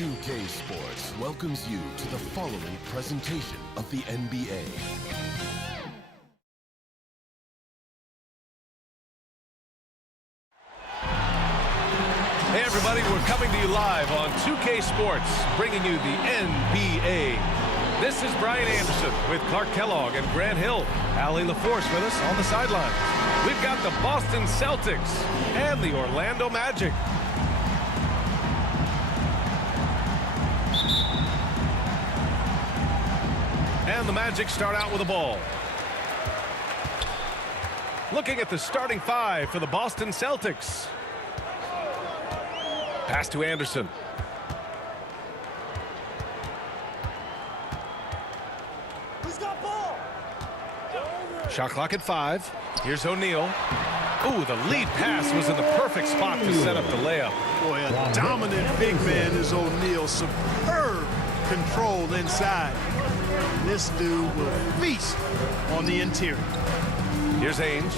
2K Sports welcomes you to the following presentation of the NBA. Hey everybody, we're coming to you live on 2K Sports, bringing you the NBA. This is Brian Anderson with Clark Kellogg and Grant Hill. Allie LaForce with us on the sidelines. We've got the Boston Celtics and the Orlando Magic. And the Magic start out with a ball. Looking at the starting five for the Boston Celtics. Pass to Anderson. Who's got ball? Shot clock at 5. Here's O'Neal. Ooh, the lead pass was in the perfect spot to set up the layup. Boy, a dominant big man is O'Neal. Superb control inside. This dude will feast on the interior. Here's Ainge.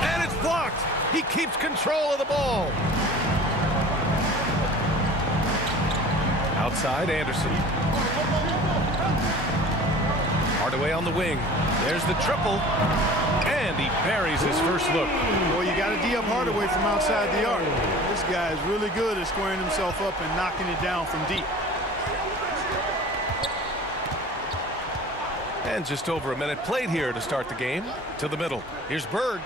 And it's blocked. He keeps control of the ball. Outside, Anderson. Hardaway on the wing. There's the triple. And he buries his first look. Boy, you got to D up Hardaway from outside the arc. This guy is really good at squaring himself up and knocking it down from deep. And just over a minute played here to start the game. To the middle. Here's Bird.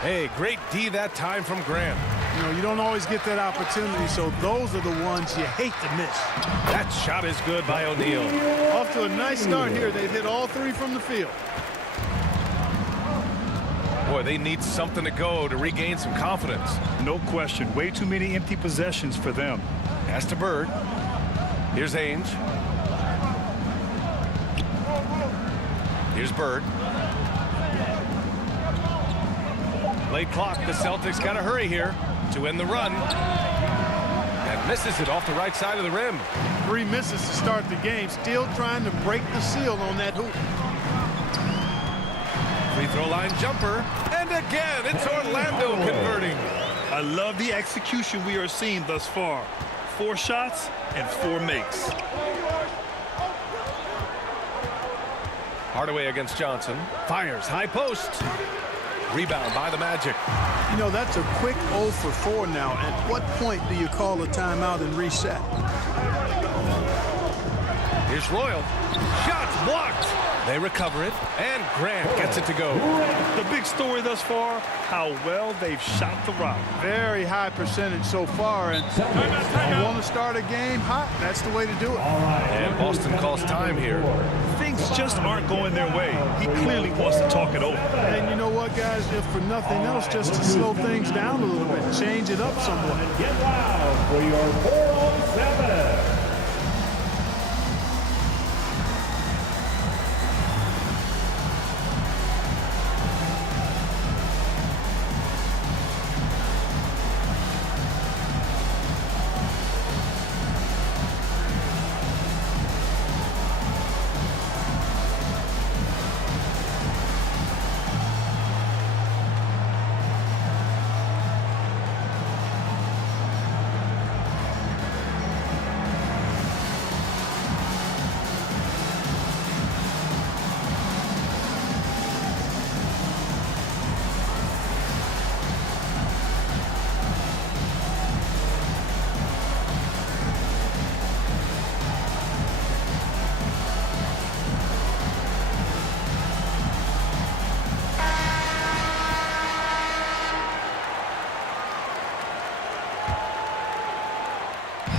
Hey, great D that time from Grant. You know, you don't always get that opportunity, so those are the ones you hate to miss. That shot is good by O'Neal. Off to a nice start here. They've hit all three from the field. Boy, they need something to go to regain some confidence. No question. Way too many empty possessions for them. Pass to Bird. Here's Ainge. Here's Bird. Late clock. The Celtics got to hurry here to end the run. And misses it off the right side of the rim. 3 misses to start the game. Still trying to break the seal on that hoop. Free throw line jumper. And again, it's Orlando converting. I love the execution we are seeing thus far. 4 shots and 4 makes. Hardaway against Johnson. Fires high post. Rebound by the Magic. You know, that's a quick 0 for 4 now. At what point do you call a timeout and reset? Here's Royal. Shots blocked. They recover it, and Grant gets it to go. The big story thus far, how well they've shot the rock. Very high percentage so far, and you want to start a game hot, that's the way to do it. And Boston calls time here. Things just aren't going their way. He clearly wants to talk it over. And you know what, guys, if for nothing else, just to slow things down a little bit, change it up somewhat. Get loud for your 4-on-7.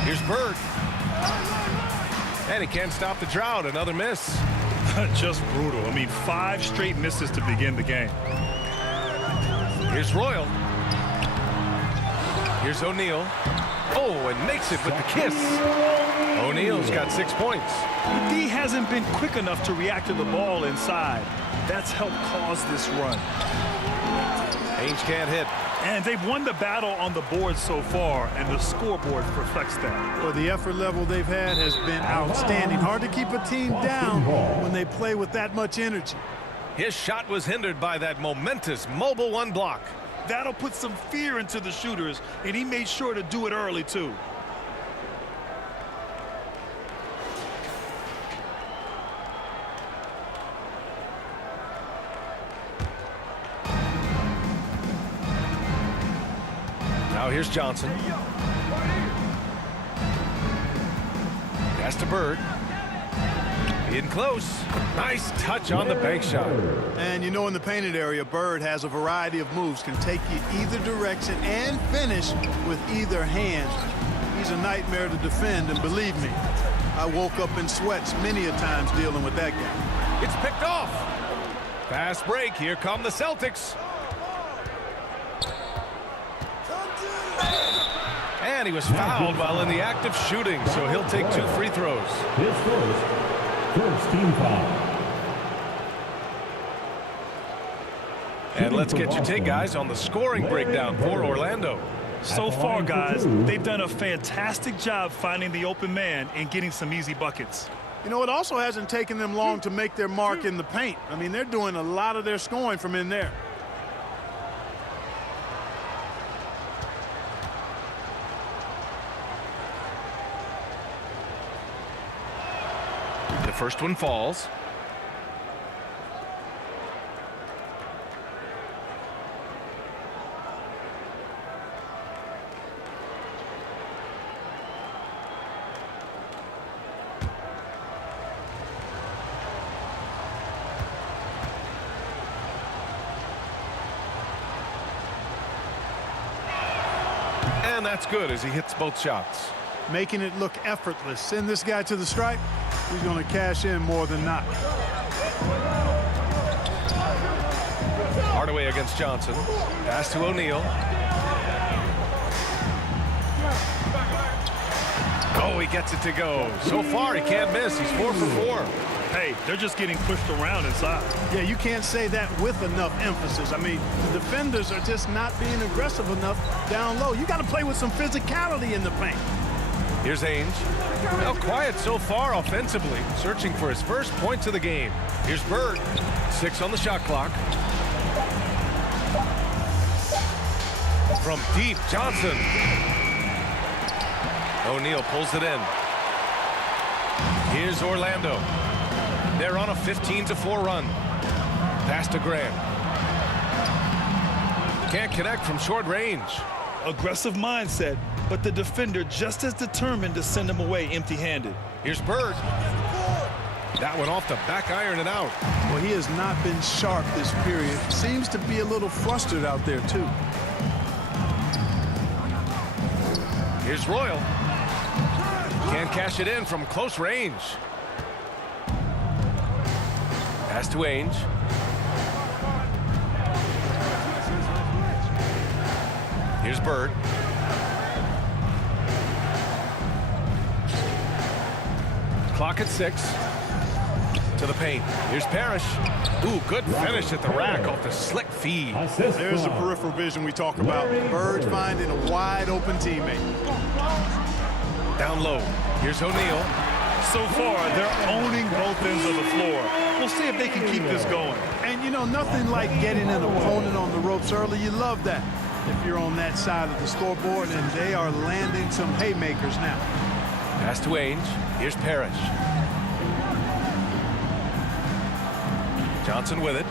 Here's Bird. And he can't stop the drought. Another miss. Just brutal. I mean, 5 straight misses to begin the game. Here's Royal. Here's O'Neal. Oh, and makes it with the kiss. O'Neal's got 6 points. D hasn't been quick enough to react to the ball inside. That's helped cause this run. Ainge can't hit. And they've won the battle on the board so far, and the scoreboard reflects that. Well, the effort level they've had has been outstanding. Hard to keep a team down when they play with that much energy. His shot was hindered by that momentous mobile 1 block. That'll put some fear into the shooters, and he made sure to do it early, too. Now here's Johnson. Pass to Bird. In close. Nice touch on the bank shot. And you know, in the painted area, Bird has a variety of moves, can take you either direction and finish with either hand. He's a nightmare to defend, and believe me, I woke up in sweats many a times dealing with that guy. It's picked off. Fast break. Here come the Celtics. And he was fouled while in the act of shooting, so he'll take 2 free throws. His first team foul. And let's get your take, guys, on the scoring breakdown for Orlando. So far, guys, they've done a fantastic job finding the open man and getting some easy buckets. You know, it also hasn't taken them long to make their mark in the paint. I mean, they're doing a lot of their scoring from in there. The first one falls. And that's good as he hits both shots. Making it look effortless. Send this guy to the stripe. He's going to cash in more than not. Hardaway against Johnson. Pass to O'Neal. Oh, he gets it to go. So far, he can't miss. He's 4 for 4. Hey, they're just getting pushed around inside. Yeah, you can't say that with enough emphasis. I mean, the defenders are just not being aggressive enough down low. You got to play with some physicality in the paint. Here's Ainge. Well, quiet so far offensively, searching for his first points of the game. Here's Bird. 6 on the shot clock. From deep, Johnson. O'Neal pulls it in. Here's Orlando. They're on a 15-4 run. Pass to Grant. Can't connect from short range. Aggressive mindset, but the defender just as determined to send him away empty-handed. Here's Bird. That one off the back iron and out. Well, he has not been sharp this period. Seems to be a little flustered out there, too. Here's Royal. Can't cash it in from close range. Pass to Ainge. Here's Bird. Clock at 6. To the paint. Here's Parrish. Ooh, good finish at the rack off the slick feed. There's the peripheral vision we talk about. Bird finding a wide open teammate. Down low. Here's O'Neal. So far, they're owning both ends of the floor. We'll see if they can keep this going. And, you know, nothing like getting an opponent on the ropes early. You love that if you're on that side of the scoreboard, and they are landing some haymakers now. Pass to Ainge. Here's Parrish. Johnson with it.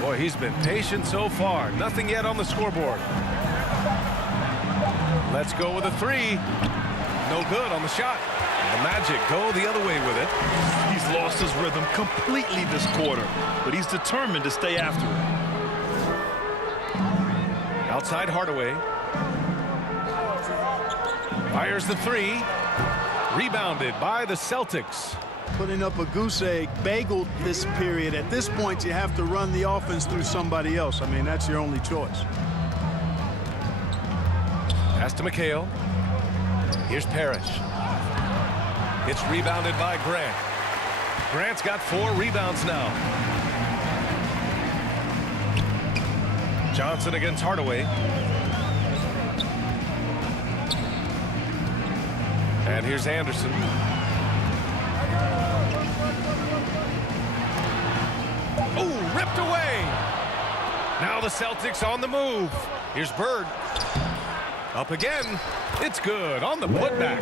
Boy, he's been patient so far. Nothing yet on the scoreboard. Let's go with a 3. No good on the shot. The Magic go the other way with it. He's lost his rhythm completely this quarter, but he's determined to stay after it. Outside Hardaway. Fires the 3. Rebounded by the Celtics. Putting up a goose egg, bageled this period. At this point, you have to run the offense through somebody else. I mean, that's your only choice. Pass to McHale. Here's Parrish. It's rebounded by Grant. Grant's got 4 rebounds now. Johnson against Hardaway. And here's Anderson. Oh, ripped away. Now the Celtics on the move. Here's Bird. Up again. It's good on the putback.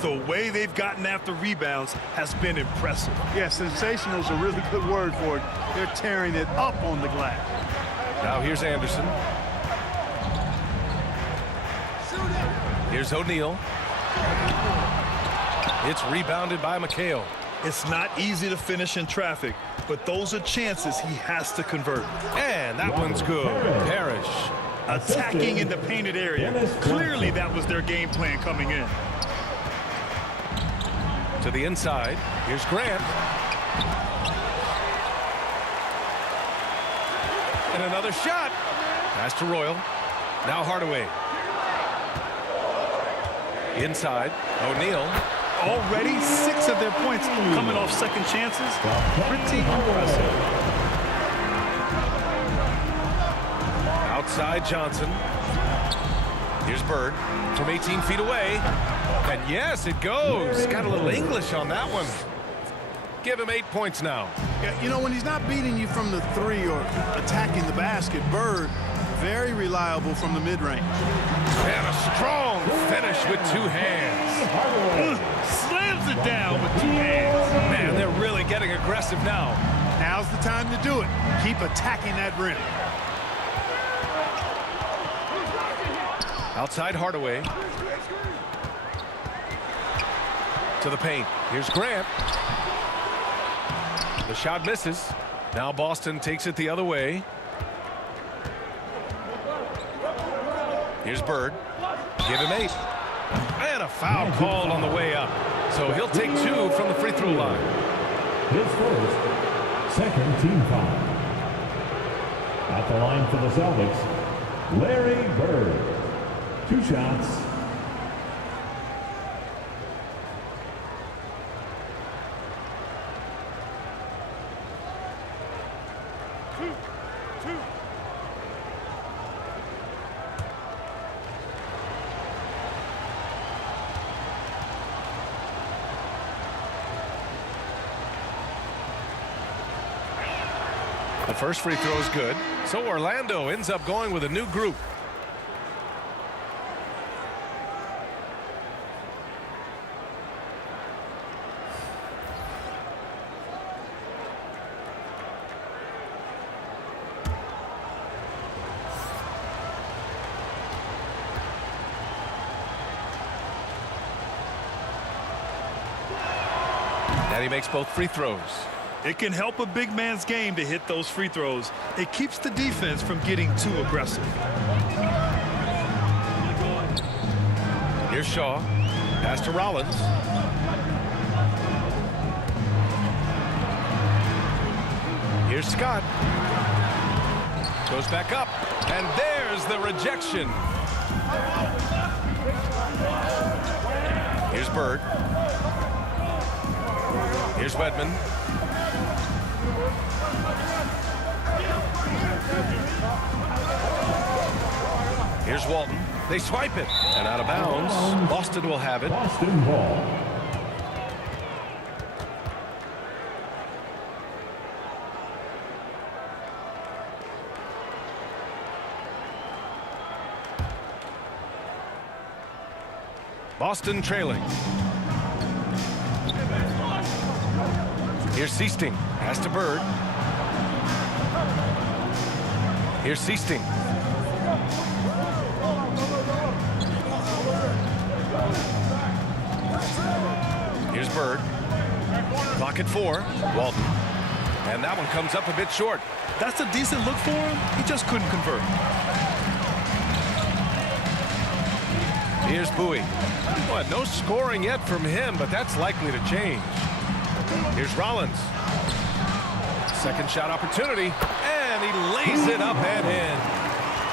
The way they've gotten after rebounds has been impressive. Yeah, sensational is a really good word for it. They're tearing it up on the glass. Now here's Anderson. Here's O'Neal. It's rebounded by McHale. It's not easy to finish in traffic, but those are chances he has to convert. And that one's good. Parrish. Attacking in the painted area. Clearly that was their game plan coming in. To the inside. Here's Grant. And another shot. Pass to Royal. Now Hardaway. Inside. O'Neal. Already 6 of their points coming off second chances. Pretty impressive. Outside Johnson. Here's Bird from 18 feet away. And yes, it goes. Got a little English on that one. Give him 8 points now. Yeah, you know, when he's not beating you from the 3 or attacking the basket, Bird, very reliable from the mid-range. And a strong finish with 2 hands. Slams it down with 2 hands. Man, they're really getting aggressive now. Now's the time to do it. Keep attacking that rim. Outside Hardaway. To the paint. Here's Grant. The shot misses. Now Boston takes it the other way. Here's Bird. Give him 8. And a foul called on the way up. So he'll take 2 from the free throw line. His first, second team foul. At the line for the Celtics, Larry Bird. 2 shots. The first free throw is good. So Orlando ends up going with a new group. And he makes both free throws. It can help a big man's game to hit those free throws. It keeps the defense from getting too aggressive. Here's Shaw. Pass to Rollins. Here's Scott. Goes back up. And there's the rejection. Here's Bird. Here's Wedman. Here's Walton. They swipe it. And out of bounds. Boston will have it. Boston ball. Boston trailing. Here's Seasting. Pass to Bird. Here's Seasting. Here's Bird. Clock at 4. Walton. And that one comes up a bit short. That's a decent look for him. He just couldn't convert. Here's Bowie. Well, no scoring yet from him, but that's likely to change. Here's Rollins. Second shot opportunity, and he lays it up and in.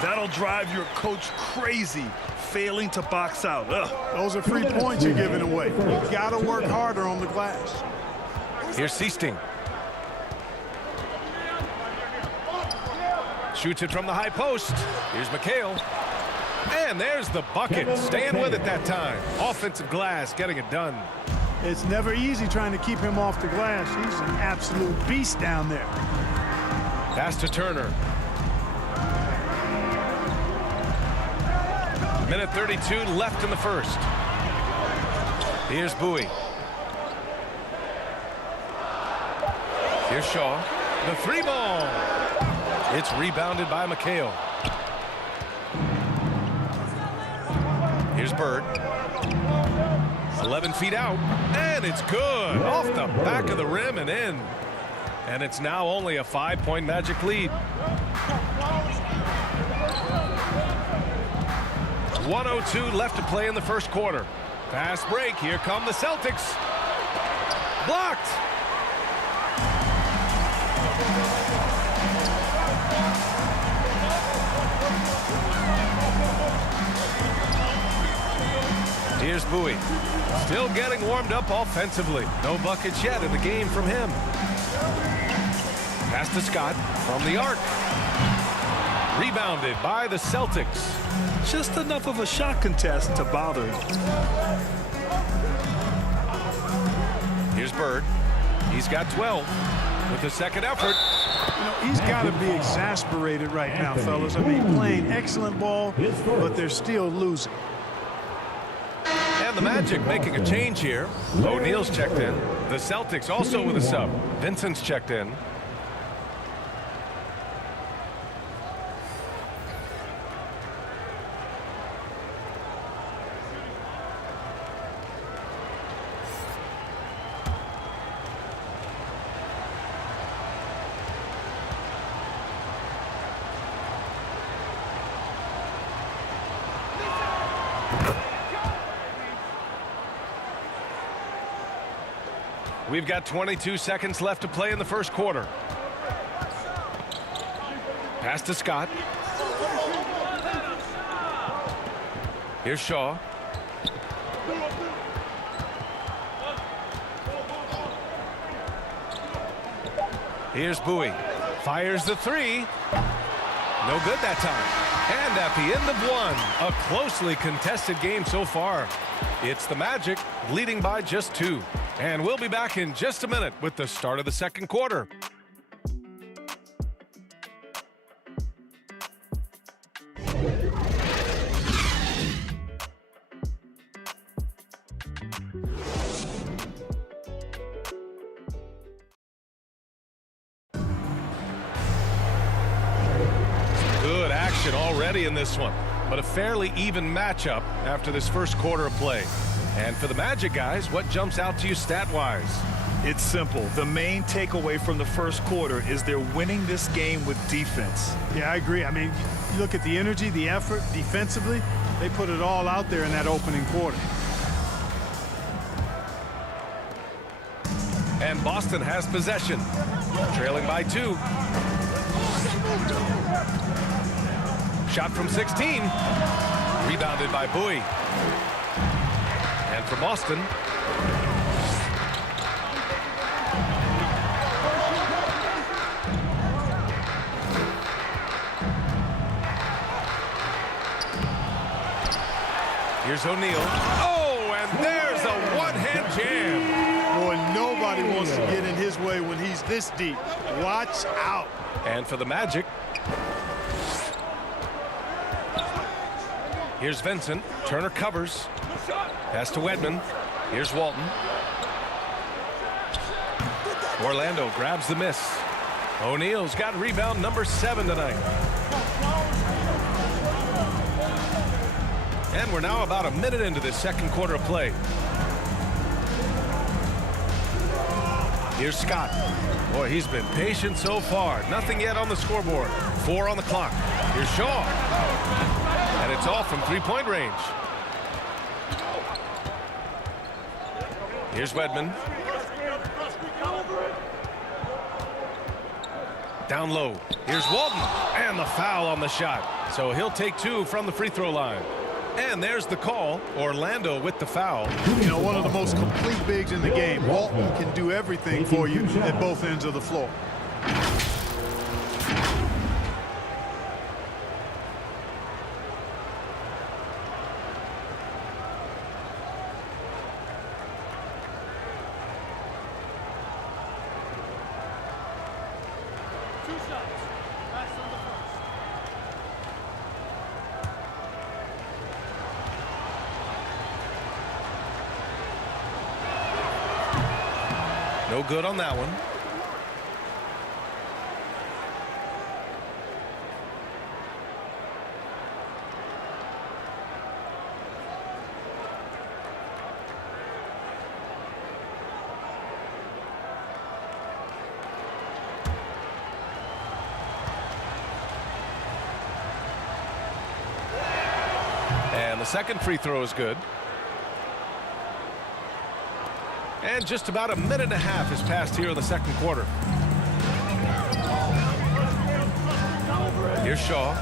That'll drive your coach crazy, failing to box out. Ugh. Those are free points you're giving away. You got to work harder on the glass. Here's Seasting. Shoots it from the high post. Here's McHale. And there's the bucket. Staying with it that time. Offensive glass, getting it done. It's never easy trying to keep him off the glass. He's an absolute beast down there. Pass to Turner. Minute 32 left in the first. Here's Bowie. Here's Shaw. The three ball. It's rebounded by McHale. Here's Bird. 11 feet out. And it's good. Off the back of the rim and in. And it's now only a 5-point Magic lead. 1:02 left to play in the first quarter. Fast break. Here come the Celtics. Blocked. Here's Bowie. Still getting warmed up offensively. No buckets yet in the game from him. Pass to Scott from the arc. Rebounded by the Celtics. Just enough of a shot contest to bother him. Here's Bird. He's got 12 with the second effort. You know, he's got to be exasperated right now, fellas. I mean, playing excellent ball, but they're still losing. And the Magic making a change here. O'Neal's checked in. The Celtics also with a sub. Vincent's checked in. We've got 22 seconds left to play in the first quarter. Pass to Scott. Here's Shaw. Here's Bowie. Fires the three. No good that time. And at the end of one, a closely contested game so far. It's the Magic leading by just 2. And we'll be back in just a minute with the start of the second quarter. Good action already in this one, but a fairly even matchup after this first quarter of play. And for the Magic guys, what jumps out to you stat-wise? It's simple. The main takeaway from the first quarter is they're winning this game with defense. Yeah, I agree. I mean, you look at the energy, the effort defensively, they put it all out there in that opening quarter. And Boston has possession, trailing by 2. Shot from 16. Rebounded by Bowie. And for Boston, here's O'Neal. Oh, and there's a one-hand jam. Boy, nobody wants to get in his way when he's this deep. Watch out. And for the Magic, here's Vincent. Turner covers. Pass to Wedman. Here's Walton. Orlando grabs the miss. O'Neal's got rebound number 7 tonight. And we're now about a minute into this second quarter of play. Here's Scott. Boy, he's been patient so far. Nothing yet on the scoreboard. 4 on the clock. Here's Shaw. And it's off from 3-point range. Here's Wedman. Down low. Here's Walton. And the foul on the shot. So he'll take 2 from the free throw line. And there's the call. Orlando with the foul. You know, one of the most complete bigs in the game. Walton can do everything for you at both ends of the floor. No good on that one. And the second free throw is good. And just about a minute and a half has passed here in the second quarter. Here's Shaw.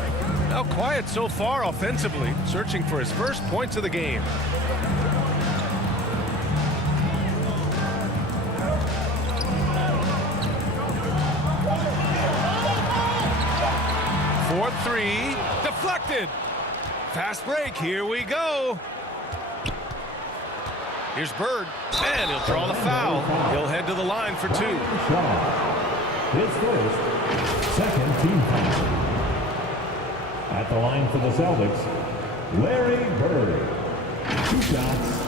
Now quiet so far offensively, searching for his first points of the game. For three, deflected. Fast break, here we go. Here's Bird, and he'll draw the foul. He'll head to the line for two. His first, second team foul. At the line for the Celtics, Larry Bird. 2 shots.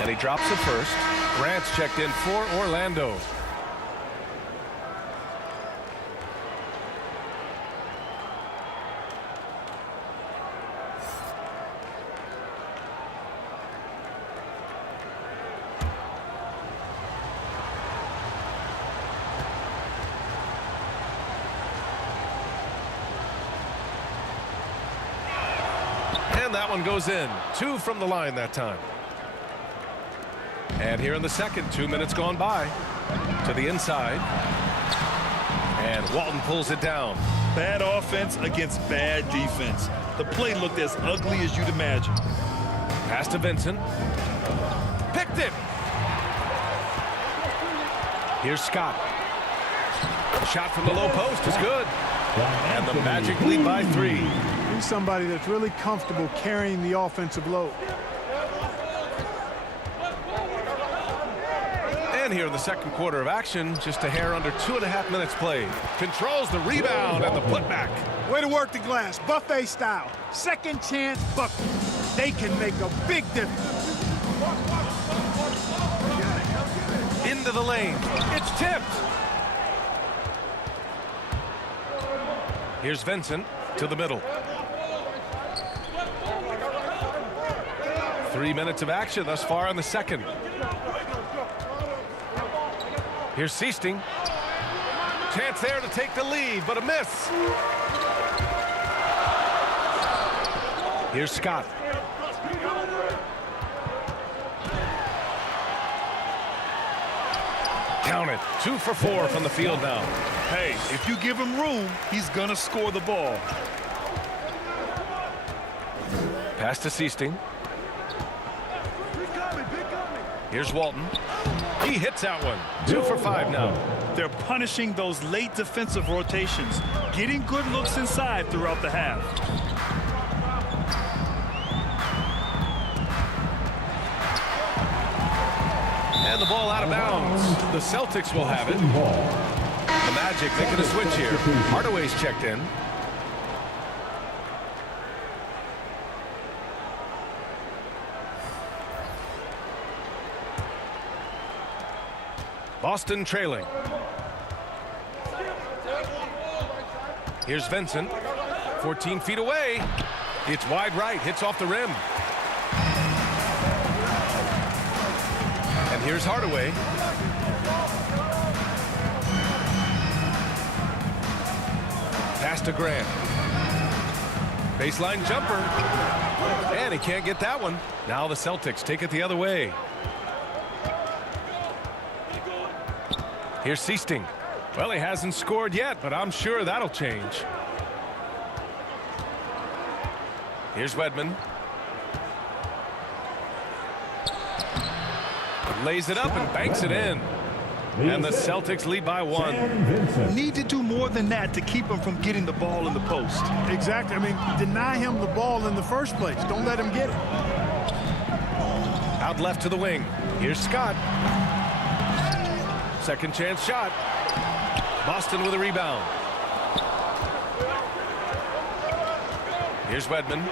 And he drops it first. Grant's checked in for Orlando. And that one goes in. 2 from the line that time. And here in the second, 2 minutes gone by. To the inside. And Walton pulls it down. Bad offense against bad defense. The play looked as ugly as you'd imagine. Pass to Vincent. Picked it. Here's Scott. The shot from the low post is good. And the Magic lead by 3. He's somebody that's really comfortable carrying the offensive load. And here in the second quarter of action, just a hair under 2.5 minutes played. Controls the rebound and the putback. Way to work the glass, buffet style. Second chance bucket. They can make a big difference. Into the lane. It's tipped. Here's Vincent to the middle. 3 minutes of action thus far in the second. Here's Seasting. Chance there to take the lead, but a miss. Here's Scott. Count it. 2 for 4 from the field now. Hey, if you give him room, he's gonna score the ball. Pass to Seasting. Here's Walton. He hits that one. 2 for 5 now. They're punishing those late defensive rotations, getting good looks inside throughout the half. And the ball out of bounds. The Celtics will have it. The Magic making a switch here. Hardaway's checked in. Boston trailing. Here's Vincent. 14 feet away. It's wide right. Hits off the rim. And here's Hardaway. Pass to Grant. Baseline jumper. And he can't get that one. Now the Celtics take it the other way. Here's Seasting. Well, he hasn't scored yet, but I'm sure that'll change. Here's Wedman. Lays it up and banks it in. And the Celtics lead by 1. Need to do more than that to keep him from getting the ball in the post. Exactly. I mean, deny him the ball in the first place. Don't let him get it. Out left to the wing. Here's Scott. Second chance shot. Boston with a rebound. Here's Wedman.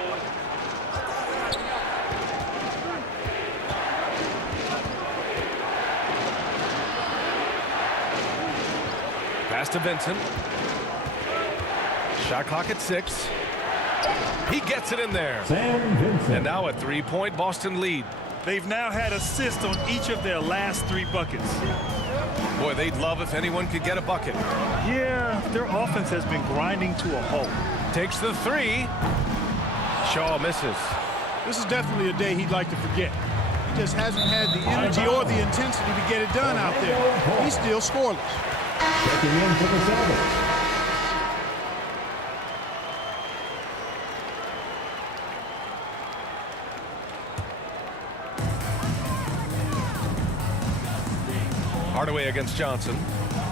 Pass to Vincent. Shot clock at 6. He gets it in there. And now a 3-point Boston lead. They've now had assists on each of their last 3 buckets. Boy, they'd love if anyone could get a bucket. Yeah, their offense has been grinding to a halt. Takes the 3. Shaw misses. This is definitely a day he'd like to forget. He just hasn't had the energy or the intensity to get it done out there. He's still scoreless. Checking in for the Celtics. Hardaway against Johnson.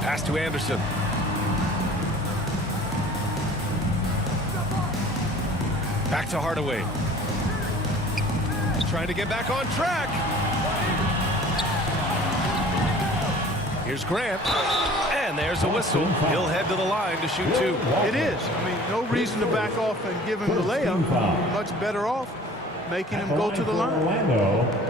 Pass to Anderson. Back to Hardaway. Trying to get back on track. Here's Grant. And there's a whistle. He'll head to the line to shoot 2. It is. I mean, no reason to back off and give him the layup. Much better off making him go to the line.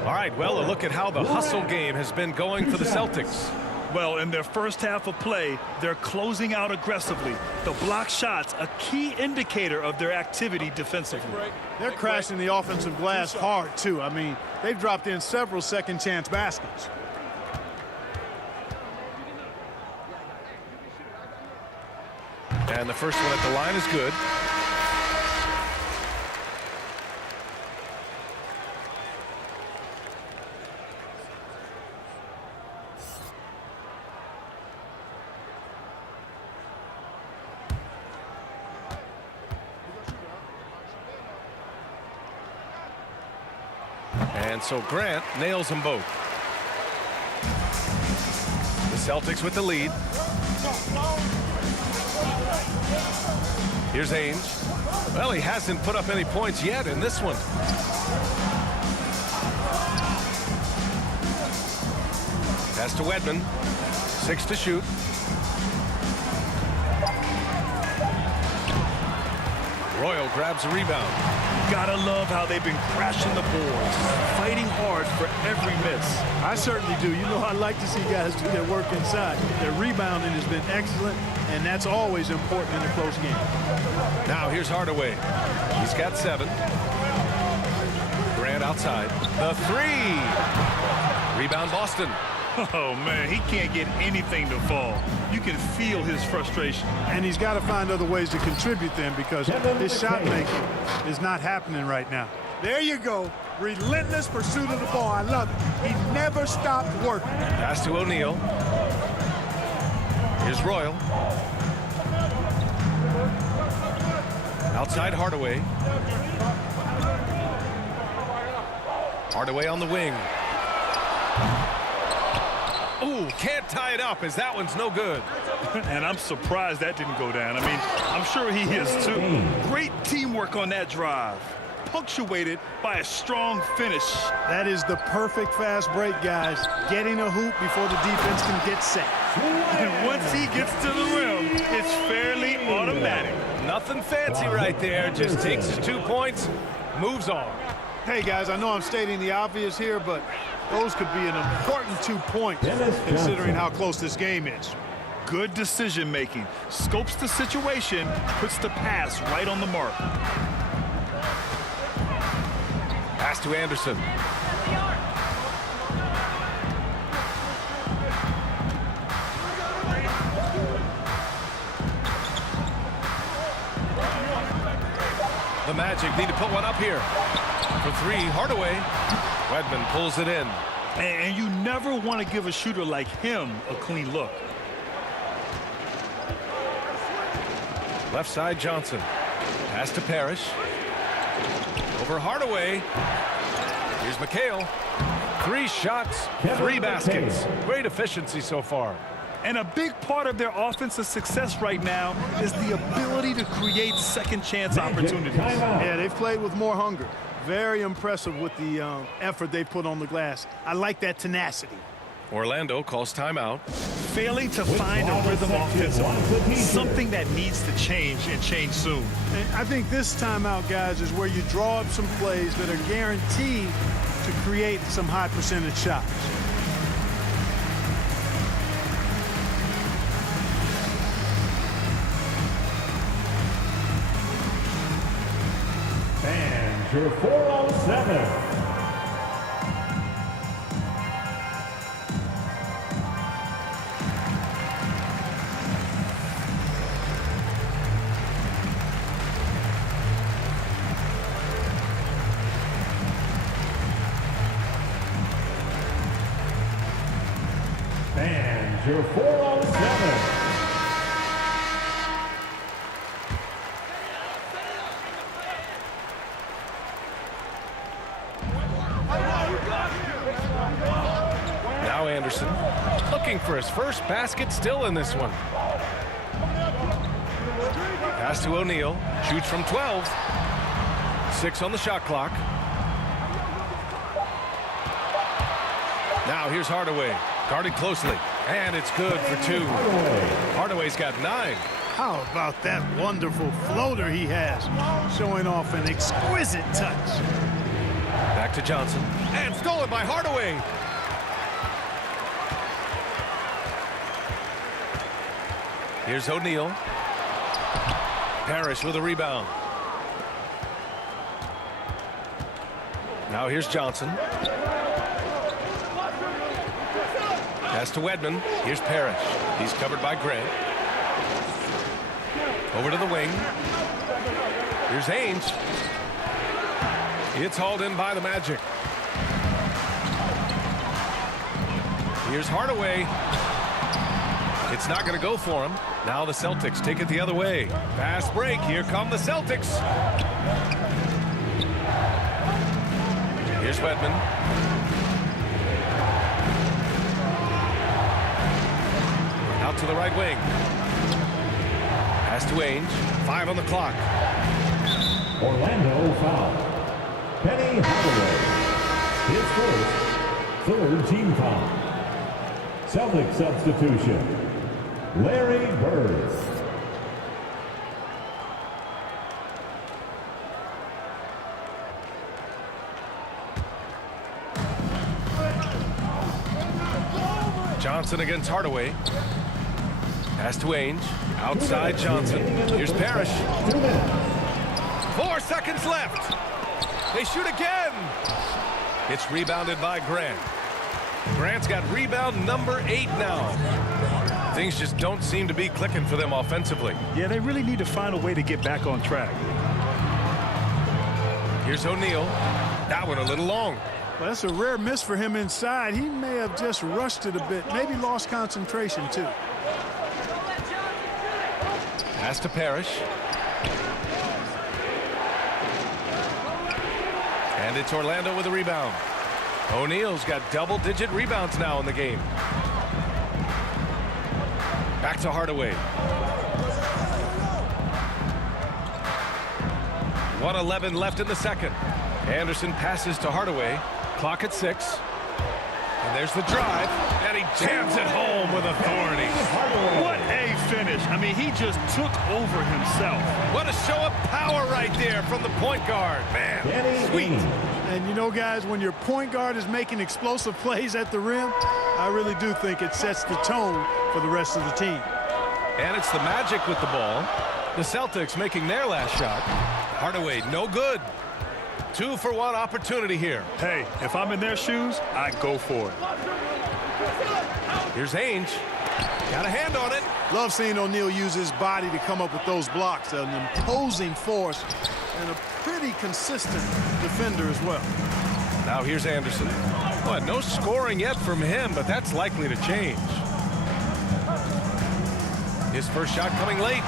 All right, well, a look at how the hustle game has been going for the Celtics. Well, in their first half of play, they're closing out aggressively. The block shots, a key indicator of their activity defensively. They're crashing the offensive glass hard, too. I mean, they've dropped in several second-chance baskets. And the first one at the line is good. And so Grant nails them both. The Celtics with the lead. Here's Ainge. Well, he hasn't put up any points yet in this one. Pass to Wedman. 6 to shoot. Royal grabs a rebound. Gotta love how they've been crashing the boards, fighting hard for every miss. I certainly do. You know, I like to see guys do their work inside. Their rebounding has been excellent, and that's always important in a close game. Now here's Hardaway. He's got 7. Grant outside. The 3. Rebound Boston. Oh, man, he can't get anything to fall. You can feel his frustration. And he's got to find other ways to contribute then, because his shot making is not happening right now. There you go. Relentless pursuit of the ball. I love it. He never stopped working. Pass to O'Neal. Here's Royal. Outside Hardaway. Hardaway on the wing. Ooh, can't tie it up as that one's no good. And I'm surprised that didn't go down. I mean, I'm sure he is too. Great teamwork on that drive, punctuated by a strong finish. That is the perfect fast break, guys. Getting a hoop before the defense can get set. And once he gets to the rim, it's fairly automatic. Nothing fancy right there. Just takes his 2 points, moves on. Hey, guys, I know I'm stating the obvious here, but those could be an important 2 points considering how close this game is. Good decision making. Scopes the situation, puts the pass right on the mark. Pass to Anderson. The Magic need to put one up here. For 3, Hardaway. Wedman pulls it in. And you never want to give a shooter like him a clean look. Left side Johnson. Pass to Parrish. Over Hardaway. Here's McHale. 3 shots, 3 baskets. Great efficiency so far. And a big part of their offensive success right now is the ability to create second chance opportunities. Yeah, they've played with more hunger. Very impressive with the effort they put on the glass. I like that tenacity. Orlando calls timeout. Failing to find a rhythm offensively, something that needs to change and change soon. And I think this timeout, guys, is where you draw up some plays that are guaranteed to create some high percentage shots. And your 407. And your 407. Now Anderson looking for his first basket, still in this one. Pass to O'Neal, shoots from 12. 6 on the shot clock. Now here's Hardaway, guarded closely, and it's good for 2. Hardaway's got 9. How about that wonderful floater he has, showing off an exquisite touch. Back to Johnson, and stolen by Hardaway. Here's O'Neal. Parrish with a rebound. Now here's Johnson. Pass to Wedman. Here's Parrish. He's covered by Grant. Over to the wing. Here's Ainge. It's hauled in by the Magic. Here's Hardaway. It's not going to go for him. Now the Celtics take it the other way. Fast break. Here come the Celtics. Here's Wedman. Out to the right wing. Pass to Ainge. 5 on the clock. Orlando foul. Penny Hardaway. His first, 3rd team foul. Celtics substitution. Larry Bird. Johnson against Hardaway. Pass to Ainge. Outside Johnson. Here's Parrish. 4 seconds left. They shoot again. It's rebounded by Grant. Grant's got rebound number 8 now. Things just don't seem to be clicking for them offensively. Yeah, they really need to find a way to get back on track. Here's O'Neal. That one a little long. Well, that's a rare miss for him inside. He may have just rushed it a bit, maybe lost concentration too. Pass to Parrish. And it's Orlando with a rebound. O'Neal's got double-digit rebounds now in the game. Back to Hardaway. 1:11 left in the second. Anderson passes to Hardaway. Clock at 6. And there's the drive. And he jams it home with authority. What a finish. I mean, he just took over himself. What a show of power right there from the point guard. Man, sweet. And you know, guys, when your point guard is making explosive plays at the rim, I really do think it sets the tone for the rest of the team. And it's the Magic with the ball. The Celtics making their last shot. Hardaway, no good. 2-for-1 opportunity here. Hey, if I'm in their shoes, I go for it. Here's Ainge. Got a hand on it. Love seeing O'Neal use his body to come up with those blocks. An imposing force and a pretty consistent defender as well. Now here's Anderson. Well, no scoring yet from him, but that's likely to change. His first shot coming late.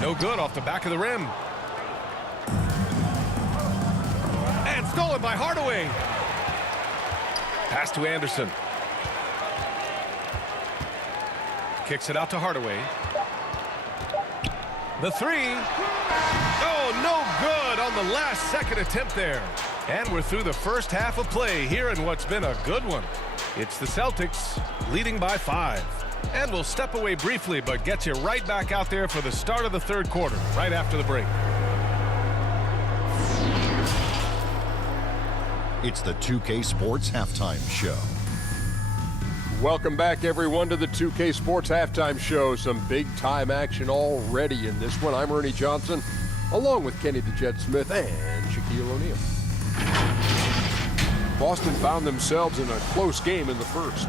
No good off the back of the rim. And stolen by Hardaway. Pass to Anderson. Kicks it out to Hardaway. The three. Oh, no good on the last second attempt there. And we're through the first half of play here in what's been a good one. It's the Celtics leading by 5. And we'll step away briefly, but get you right back out there for the start of the third quarter, right after the break. It's the 2K Sports Halftime Show. Welcome back, everyone, to the 2K Sports Halftime Show. Some big-time action already in this one. I'm Ernie Johnson, along with Kenny the Jet Smith and Shaquille O'Neal. Boston found themselves in a close game in the first.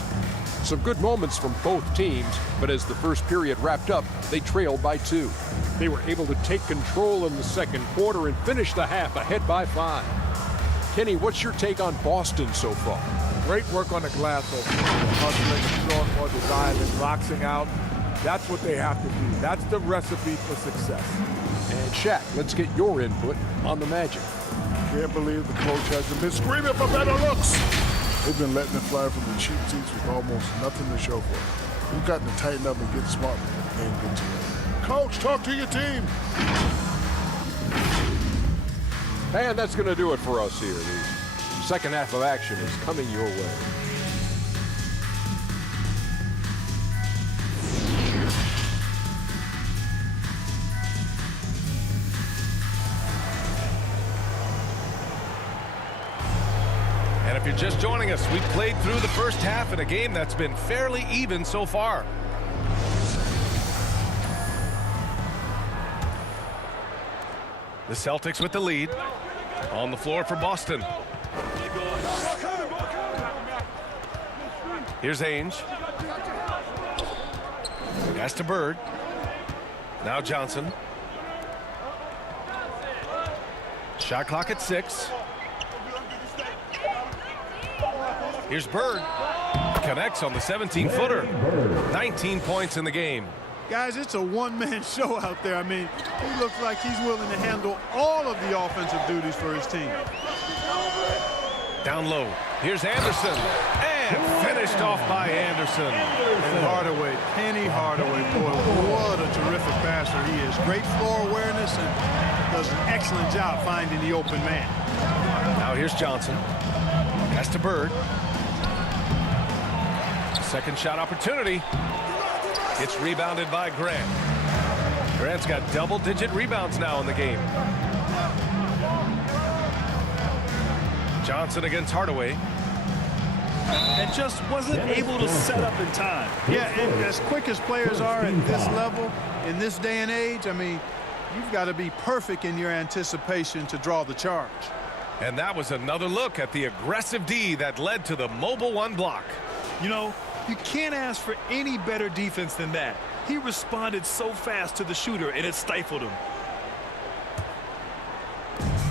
Some good moments from both teams, but as the first period wrapped up, they trailed by 2. They were able to take control in the second quarter and finish the half ahead by 5. Kenny, what's your take on Boston so far? Great work on the glass offense. Hustling, throwing more desire than boxing out. That's what they have to do. That's the recipe for success. And Shaq, let's get your input on the Magic. Can't believe the coach hasn't been screaming for better looks. They've been letting it fly from the cheap seats with almost nothing to show for it. We've got to tighten up and get smart when the game gets away. Coach, talk to your team. And that's going to do it for us here. The second half of action is coming your way. And if you're just joining us, we've played through the first half in a game that's been fairly even so far. The Celtics with the lead. On the floor for Boston. Here's Ainge. Pass to Bird. Now Johnson. Shot clock at 6. Here's Bird. Connects on the 17-footer. 19 points in the game. Guys, it's a one-man show out there. I mean, he looks like he's willing to handle all of the offensive duties for his team. Down low. Here's Anderson. And finished off by Anderson. And Hardaway, Penny Hardaway, boy, what a terrific passer he is. Great floor awareness and does an excellent job finding the open man. Now here's Johnson. Pass to Bird. Second shot opportunity. It's rebounded by Grant. Grant's got double-digit rebounds now in the game. Johnson against Hardaway. And just wasn't able to set up in time. Yeah, and as quick as players are at this level, in this day and age, I mean, you've got to be perfect in your anticipation to draw the charge. And that was another look at the aggressive D that led to the mobile 1 block. You know, you can't ask for any better defense than that. He responded so fast to the shooter, and it stifled him.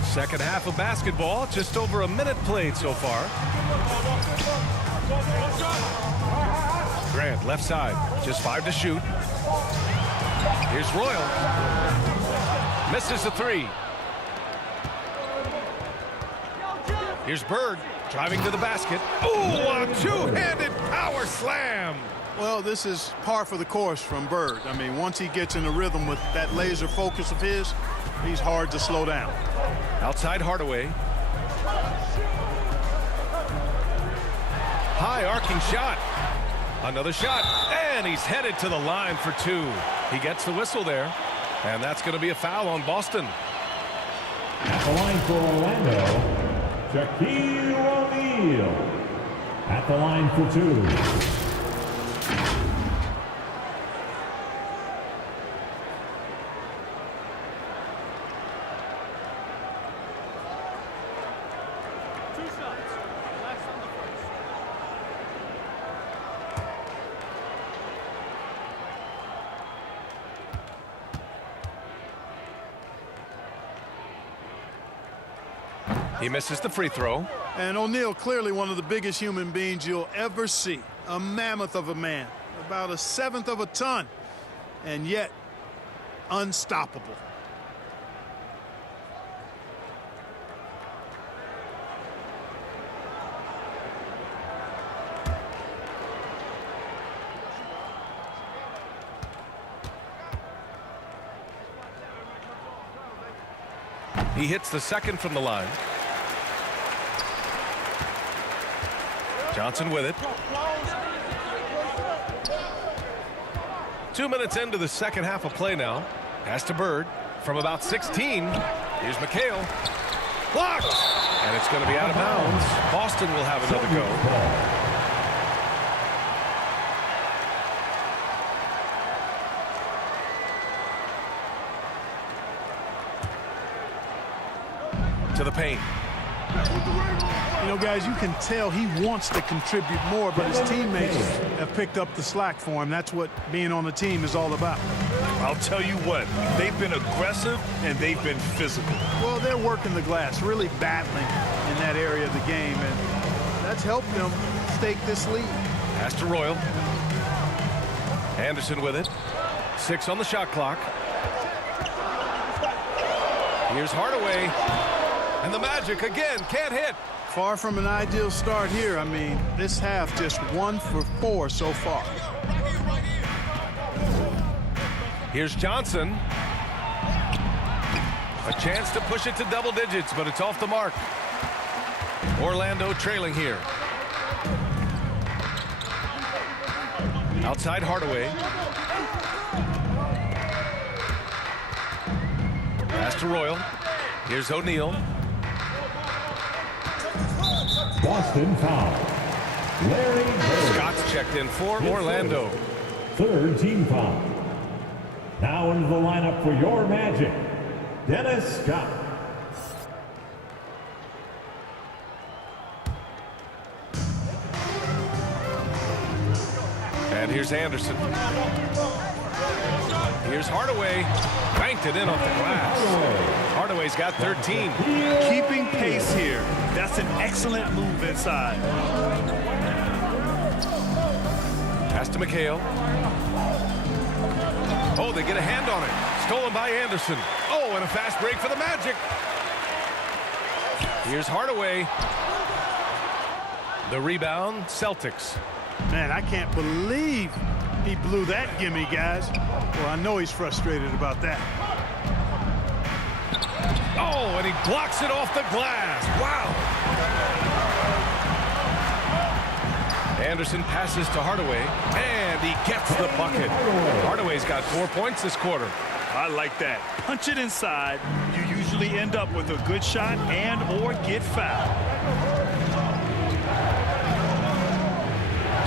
Second half of basketball, just over a minute played so far. Grant, left side, just 5 to shoot. Here's Royal. Misses the 3. Here's Bird, driving to the basket. Ooh, a two-handed power slam. Well, this is par for the course from Bird. I mean, once he gets in a rhythm with that laser focus of his, he's hard to slow down. Outside Hardaway. High arcing shot. Another shot. And he's headed to the line for 2. He gets the whistle there. And that's going to be a foul on Boston. At the line for Orlando, Shaquille O'Neal. At the line for 2. He misses the free throw. And O'Neal, clearly one of the biggest human beings you'll ever see. A mammoth of a man, about 1/7 of a ton, and yet unstoppable. He hits the second from the line. Johnson with it. 2 minutes into the second half of play now. Pass to Bird from about 16. Here's McHale. Blocked! And it's going to be out of bounds. Boston will have another go. To the paint. You know, guys, you can tell he wants to contribute more, but his teammates have picked up the slack for him. That's what being on the team is all about. I'll tell you what, they've been aggressive and they've been physical. Well, they're working the glass, really battling in that area of the game, and that's helped them stake this lead. Pass to Royal. Anderson with it. 6 on the shot clock. Here's Hardaway. And the Magic again can't hit. Far from an ideal start here. I mean, this half just 1 for 4 so far. Here's Johnson. A chance to push it to double digits, but it's off the mark. Orlando trailing here. Outside Hardaway. Pass to Royal. Here's O'Neal. Boston foul. Larry Bird. Scott's checked in for Orlando. Third team foul. Now into the lineup for your Magic, Dennis Scott. And here's Anderson. Here's Hardaway. Banked it in off the glass. Hardaway's got 13. Keeping pace here. That's an excellent move inside. Pass to McHale. Oh, they get a hand on it. Stolen by Anderson. Oh, and a fast break for the Magic. Here's Hardaway. The rebound, Celtics. Man, I can't believe he blew that gimme, guys. Well, I know he's frustrated about that. Oh, and he blocks it off the glass. Wow. Anderson passes to Hardaway, and he gets the bucket. Hardaway's got 4 points this quarter. I like that. Punch it inside. You usually end up with a good shot and or get fouled.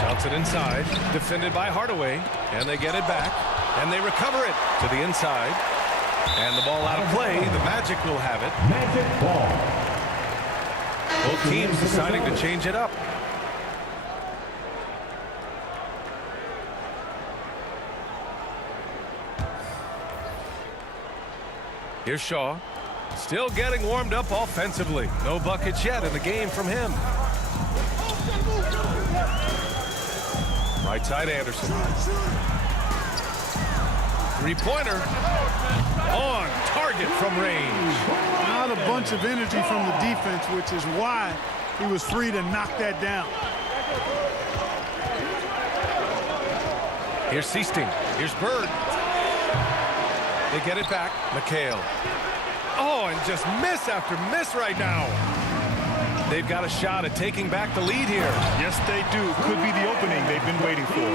Johnson inside, defended by Hardaway, and they get it back, and they recover it to the inside. And the ball out of play. The Magic will have it. Magic ball. Both teams deciding to change it up. Here's Shaw. Still getting warmed up offensively. No buckets yet in the game from him. Right side Anderson. Three-pointer. On target from range. Not a bunch of energy from the defense, which is why he was free to knock that down. Here's Seasting. Here's Bird. They get it back. McHale. Oh, and just miss after miss right now. They've got a shot at taking back the lead here. Yes, they do. Could be the opening they've been waiting for.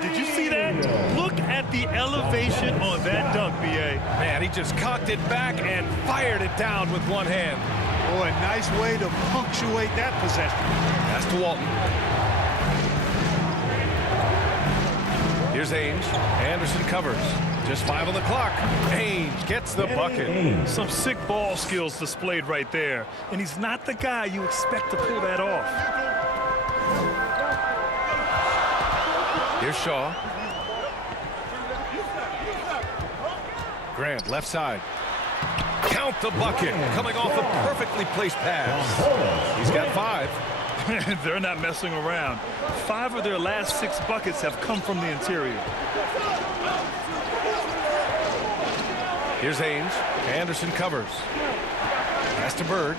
Did you see that? Look at the elevation on that dunk, B.A. Man, he just cocked it back and fired it down with one hand. Oh, a nice way to punctuate that possession. Pass to Walton. Here's Ainge. Anderson covers. Just 5 on the clock. Ainge gets the bucket. Some sick ball skills displayed right there. And he's not the guy you expect to pull that off. Here's Shaw. Grant, left side. Count the bucket. Coming off a perfectly placed pass. He's got 5. They're not messing around. 5 of their last 6 buckets have come from the interior. Here's Ainge. Anderson covers. Pass to Bird.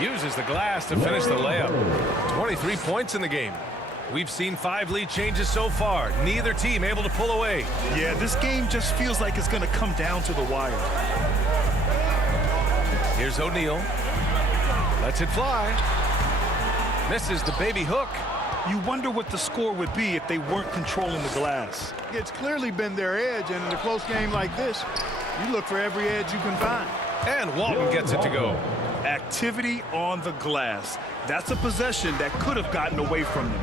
Uses the glass to finish the layup. 23 points in the game. We've seen 5 lead changes so far. Neither team able to pull away. Yeah, this game just feels like it's going to come down to the wire. Here's O'Neal. Lets it fly. Misses the baby hook. You wonder what the score would be if they weren't controlling the glass. It's clearly been their edge, and in a close game like this, you look for every edge you can find. And Walton gets it to go. Activity on the glass. That's a possession that could have gotten away from them.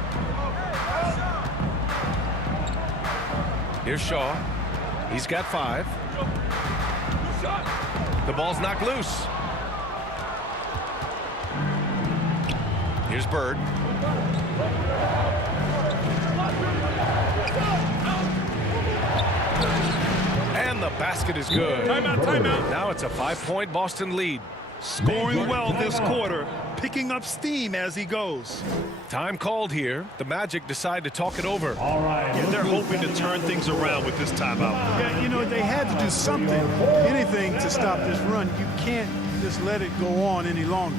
Here's Shaw. He's got 5. The ball's knocked loose. Here's Bird. And the basket is good. Timeout, timeout. Now it's a 5-point Boston lead. Scoring well this quarter, picking up steam as he goes. Time called here. The Magic decide to talk it over. All right. Yeah, they're hoping to turn things around with this timeout. Yeah, you know, they had to do something, anything to stop this run. You can't just let it go on any longer.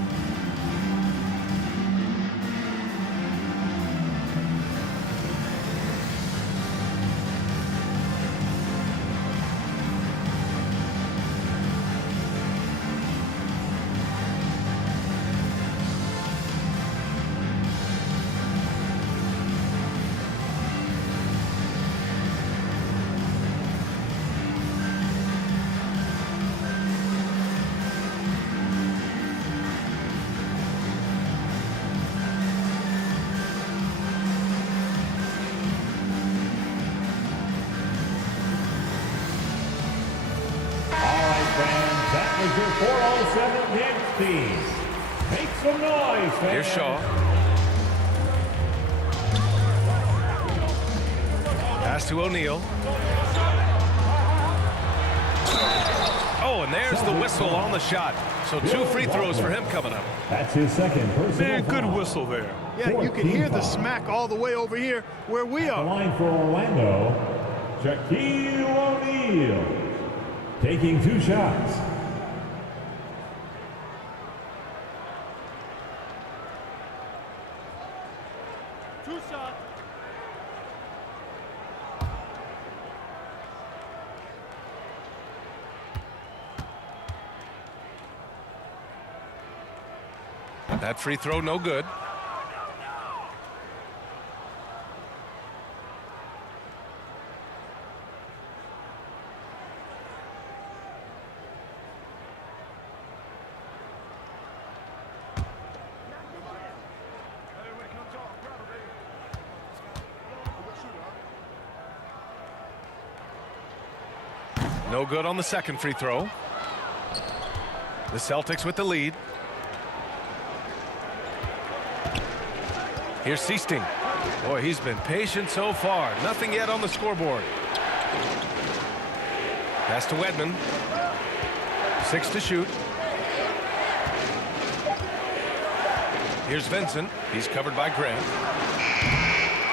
That was your 407 Knicks team. Make some noise, fans. Here's Shaw. Pass to O'Neal. Oh, and there's the whistle on the shot. So 2 free throws for him coming up. That's his second personal Man, good foul. whistle there. Yeah, you can hear the smack all the way over here where we The are. line for Orlando, Shaquille O'Neal, taking 2 shots. That free throw no good. No good on the second free throw. The Celtics with the lead. Here's Seasting. Boy, he's been patient so far. Nothing yet on the scoreboard. Pass to Wedman. 6 to shoot. Here's Vincent. He's covered by Grant.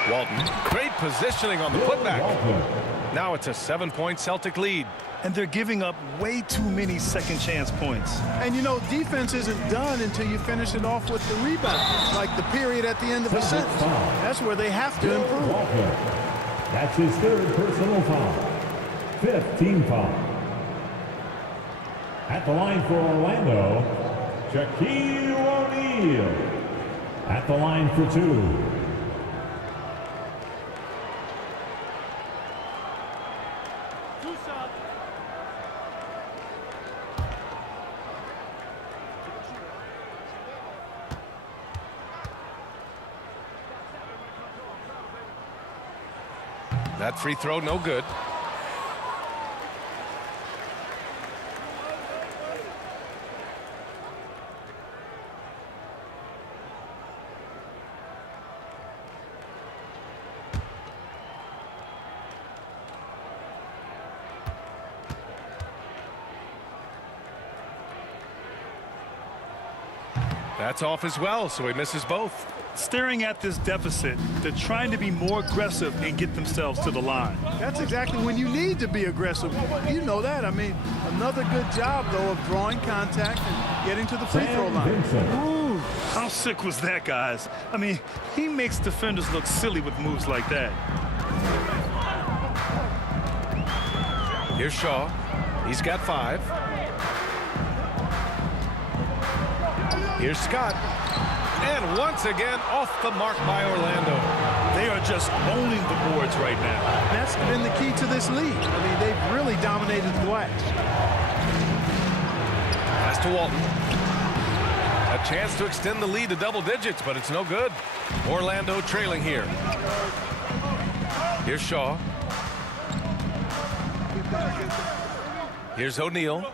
Walton. Great positioning on the putback. Now it's a 7-point Celtic lead. And they're giving up way too many second chance points. And you know, defense isn't done until you finish it off with the rebound, like the period at the end of a sentence. That's where they have to improve. That's his 3rd personal foul. 5th team foul. At the line for Orlando, Shaquille O'Neal. At the line for 2. That free throw no good. That's off as well, so he misses both. Staring at this deficit, they're trying to be more aggressive and get themselves to the line. That's exactly when you need to be aggressive. You know that. I mean, another good job, though, of drawing contact and getting to the free throw line. Vincent. Ooh, How sick was that, guys? I mean, he makes defenders look silly with moves like that. Here's Shaw. He's got 5. Here's Scott. And once again, off the mark by Orlando. They are just owning the boards right now. That's been the key to this league. I mean, they've really dominated the glass. Pass to Walton. A chance to extend the lead to double digits, but it's no good. Orlando trailing here. Here's Shaw. Here's O'Neal.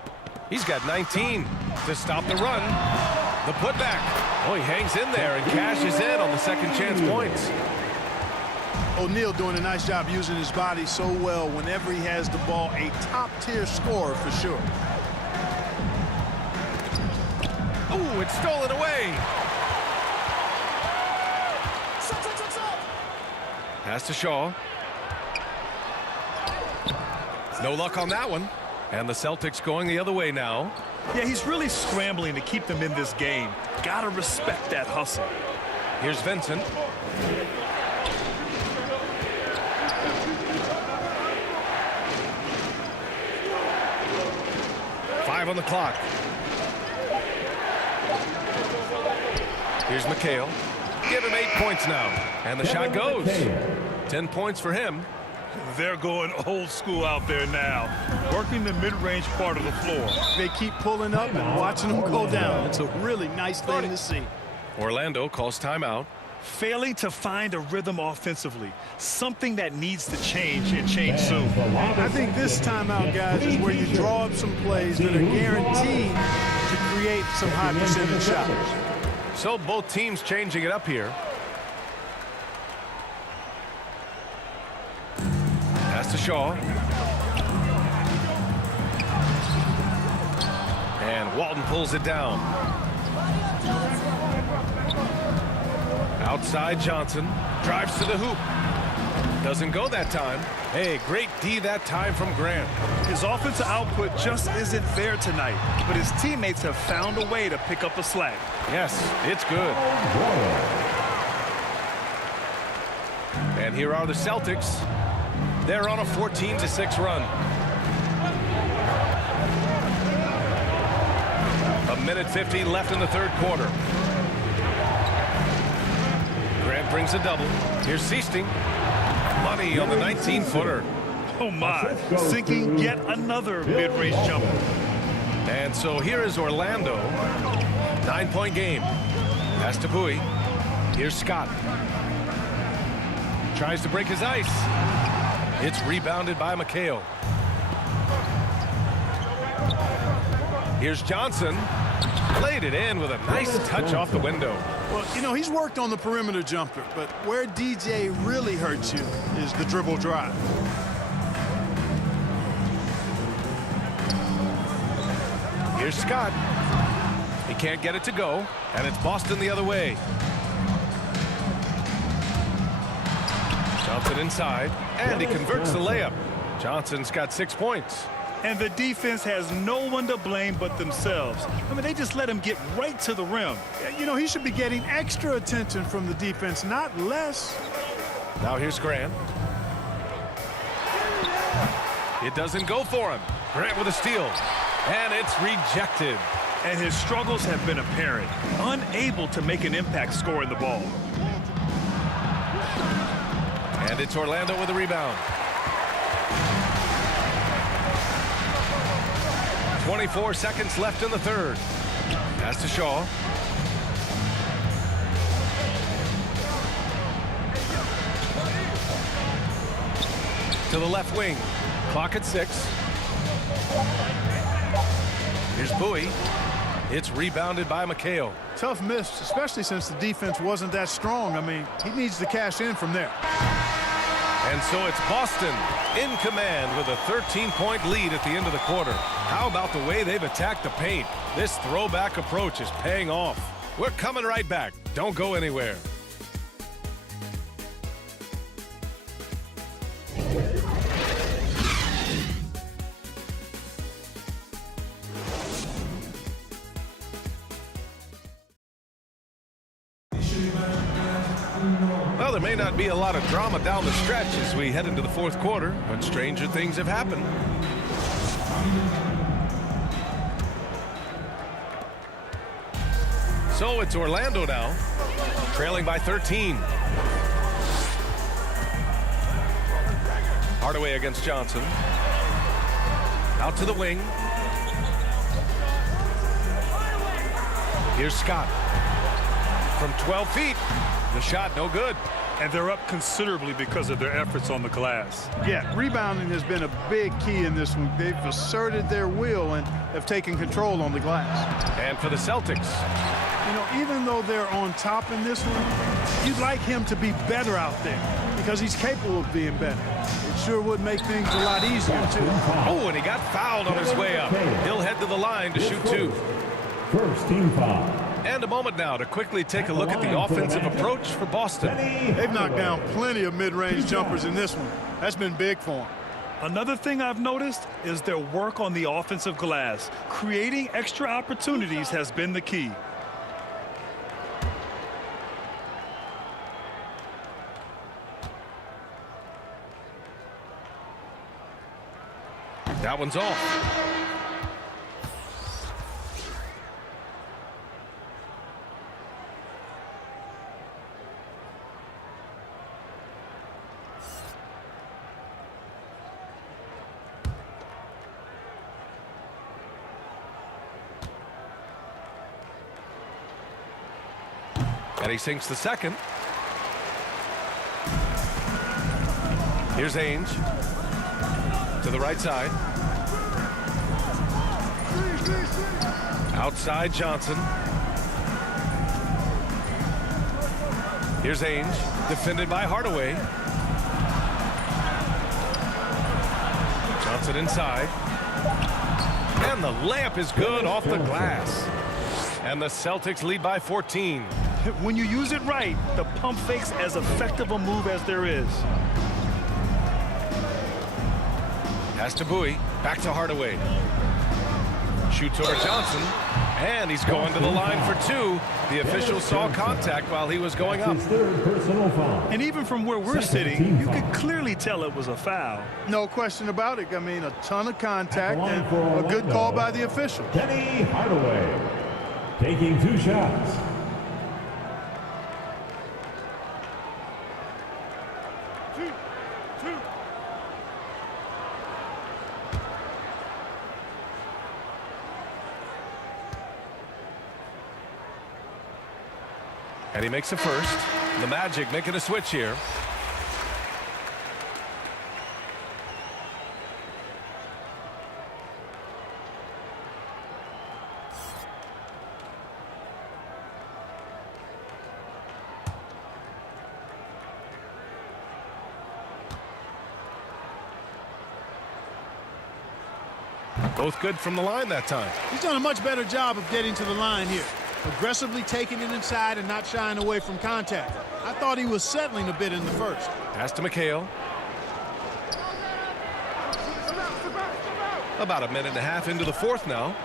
He's got 19 to stop the run. The putback. Oh, he hangs in there and cashes in on the second chance points. O'Neal doing a nice job using his body so well whenever he has the ball. A top-tier scorer for sure. Ooh, it's stolen away. Pass to Shaw. No luck on that one. And the Celtics going the other way now. Yeah, he's really scrambling to keep them in this game. Gotta respect that hustle. Here's Vincent. Five on the clock. Here's McHale. Give him 8 points now. And the shot goes. 10 points for him. They're going old school out there now, working the mid-range part of the floor. They keep pulling up and watching them go down. It's a really nice thing to see. Orlando calls timeout. Failing to find a rhythm offensively, something that needs to change and change soon. I think this timeout, guys, is where you draw up some plays that are guaranteed to create some high percentage shots. So both teams changing it up here. Pass to Shaw. And Walton pulls it down. Outside Johnson. Drives to the hoop. Doesn't go that time. Hey, great D that time from Grant. His offensive output just isn't there tonight, but his teammates have found a way to pick up the slack. Yes, it's good. And here are the Celtics. They're on a 14-6 run. A minute 50 left in the third quarter. Grant brings a double. Here's Seasting. Money on the 19-footer. Oh my, sinking yet another mid-range jumper. And so here is Orlando. 9-point game. Pass to Bowie. Here's Scott. Tries to break his ice. It's rebounded by McHale. Here's Johnson. Laid it in with a nice touch off the window. Well, you know, he's worked on the perimeter jumper, but where DJ really hurts you is the dribble drive. Here's Scott. He can't get it to go, and it's Boston the other way. Johnson inside, and he converts the layup. Johnson's got 6 points. And the defense has no one to blame but themselves. I mean, they just let him get right to the rim. You know, he should be getting extra attention from the defense, not less. Now here's Grant. It doesn't go for him. Grant with a steal, and it's rejected. And his struggles have been apparent, unable to make an impact scoring the ball. And it's Orlando with a rebound. 24 seconds left in the third. Pass to Shaw. To the left wing. Clock at 6. Here's Bowie. It's rebounded by McHale. Tough miss, especially since the defense wasn't that strong. I mean, he needs to cash in from there. And so it's Boston in command with a 13-point lead at the end of the quarter. How about the way they've attacked the paint? This throwback approach is paying off. We're coming right back. Don't go anywhere. there may not be a lot of drama down the stretch as we head into the fourth quarter, but stranger things have happened. So it's Orlando now, trailing by 13. Hardaway against Johnson. Out to the wing. Here's Scott. From 12 feet. The shot no good. And they're up considerably because of their efforts on the glass. Yeah, rebounding has been a big key in this one. They've asserted their will and have taken control on the glass. And for the Celtics. You know, even though they're on top in this one, you'd like him to be better out there because he's capable of being better. It sure would make things a lot easier, too. Oh, and he got fouled on his way up. He'll head to the line to shoot two. First team foul. And a moment now to quickly take a look at the offensive approach for Boston. They've knocked down plenty of mid-range jumpers in this one. That's been big for them. Another thing I've noticed is their work on the offensive glass. Creating extra opportunities has been the key. That one's off. And he sinks the second. Here's Ainge. To the right side. Outside Johnson. Here's Ainge. Defended by Hardaway. Johnson inside. And the layup is good off the glass. And the Celtics lead by 14. When you use it right, the pump fake's as effective a move as there is. Pass to Bowie. Back to Hardaway. Shoots over Johnson. And he's going to the line for two. The official saw contact while he was going up. Third personal foul. And even from where we're sitting, you could clearly tell it was a foul. No question about it. I mean, a ton of contact and a good call by the official. Kenny Hardaway taking two shots. And he makes a first. The Magic making a switch here. Both good from the line that time. He's done a much better job of getting to the line here. Aggressively taking it inside and not shying away from contact. I thought he was settling a bit in the first. Pass to McHale. About a minute and a half into the fourth now.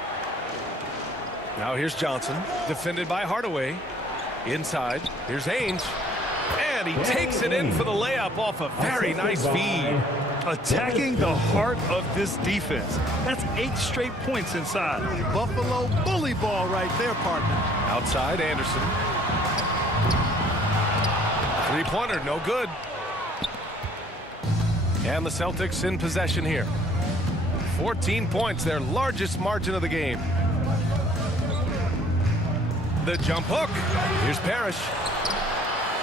Now here's Johnson. Defended by Hardaway. Inside. Here's Ainge. And he takes it in for the layup off a very nice feed. Attacking the heart of this defense. That's 8 straight points inside. Buffalo bully ball right there, partner. Outside, Anderson. Three-pointer, no good. And the Celtics in possession here. 14 points, their largest margin of the game. The jump hook. Here's Parrish.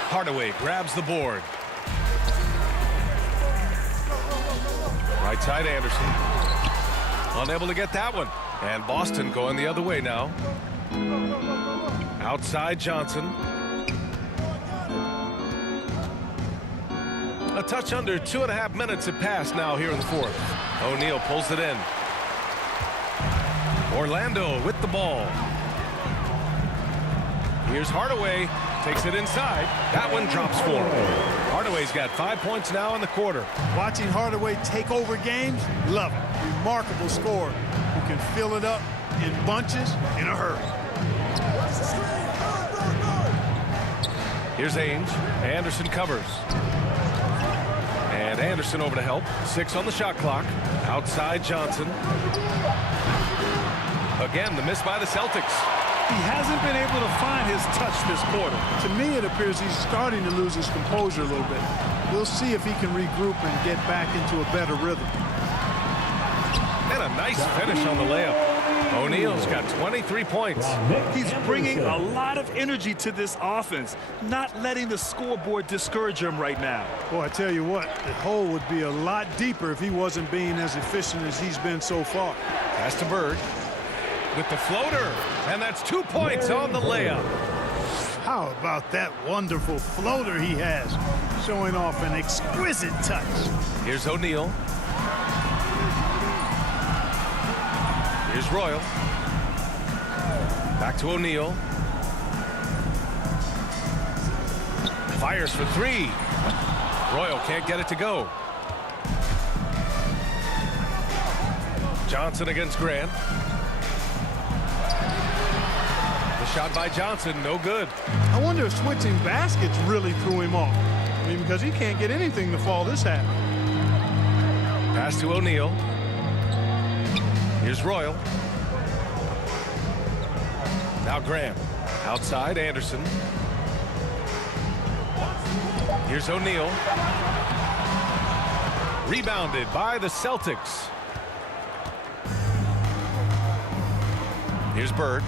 Hardaway grabs the board. Right side, Anderson. Unable to get that one. And Boston going the other way now. Outside, Johnson. A touch under 2.5 minutes have passed now here in the fourth. O'Neal pulls it in. Orlando with the ball. Here's Hardaway. Takes it inside. That one drops for him. Hardaway's got 5 points now in the quarter. Watching Hardaway take over games, love it. Remarkable scorer who can fill it up in bunches in a hurry. Here's Ainge. Anderson covers. And Anderson over to help. 6 on the shot clock. Outside Johnson. Again, the miss by the Celtics. He hasn't been able to find his touch this quarter. To me, it appears he's starting to lose his composure a little bit. We'll see if he can regroup and get back into a better rhythm. And a nice finish on the layup. O'Neal's got 23 points. He's bringing a lot of energy to this offense, not letting the scoreboard discourage him right now. Boy, I tell you what, the hole would be a lot deeper if he wasn't being as efficient as he's been so far. Pass to Bird with the floater, and that's 2 points on the layup. How about that wonderful floater he has, showing off an exquisite touch. Here's O'Neal. Here's Royal. Back to O'Neal. Fires for 3. Royal can't get it to go. Johnson against Grant. The shot by Johnson, no good. I wonder if switching baskets really threw him off. I mean, because he can't get anything to fall this half. Pass to O'Neal. Here's Royal. Now Graham. Outside Anderson. Here's O'Neal. Rebounded by the Celtics. Here's Bird.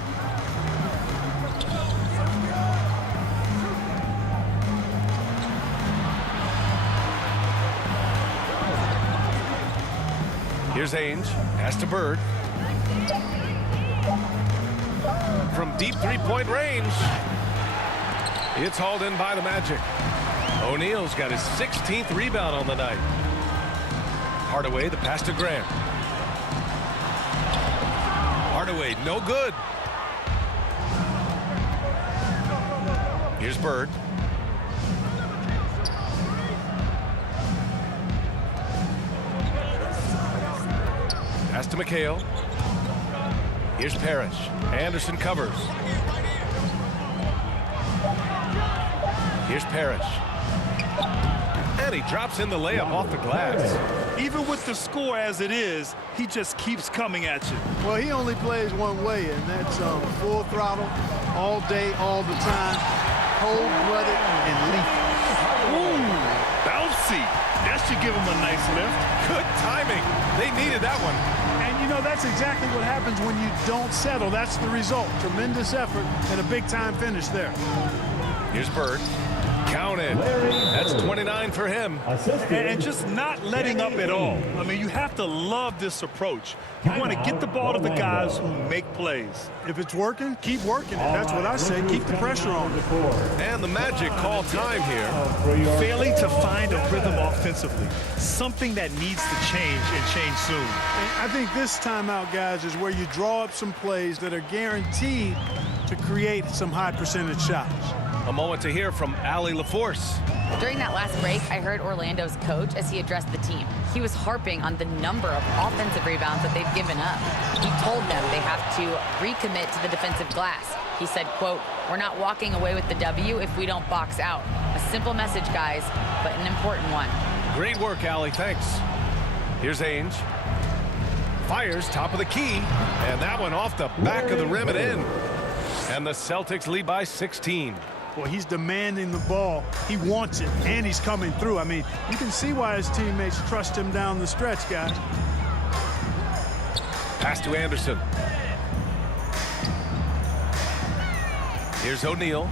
Here's Ainge. Pass to Bird. From deep three-point range. It's hauled in by the Magic. O'Neal's got his 16th rebound on the night. Hardaway, the pass to Grant. Hardaway, no good. Here's Bird. Pass to McHale. Here's Parrish. Anderson covers. Here's Parrish. And he drops in the layup off the glass. Even with the score as it is, he just keeps coming at you. Well, he only plays one way, and that's full throttle, all day, all the time, cold-blooded and lethal. Ooh, bouncy. That should give him a nice lift. Good timing. They needed that one. And, you know, that's exactly what happens when you don't settle. That's the result. Tremendous effort and a big-time finish there. Here's Bird. Counted. That's 29 for him. And just not letting up at all. I mean, you have to love this approach. You want to get the ball to the guys who make plays. If it's working, keep working it. That's what I say. Keep the pressure on. And the Magic call time here. Failing to find a rhythm offensively. Something that needs to change and change soon. And I think this timeout, guys, is where you draw up some plays that are guaranteed to create some high percentage shots. A moment to hear from Allie LaForce. During that last break, I heard Orlando's coach as he addressed the team. He was harping on the number of offensive rebounds that they've given up. He told them they have to recommit to the defensive glass. He said, quote, "We're not walking away with the W if we don't box out." A simple message, guys, but an important one. Great work, Allie. Thanks. Here's Ainge. Fires top of the key. And that one off the back of the rim and in. And the Celtics lead by 16. Boy, he's demanding the ball. He wants it, and he's coming through. I mean, you can see why his teammates trust him down the stretch, guys. Pass to Anderson. Here's O'Neal.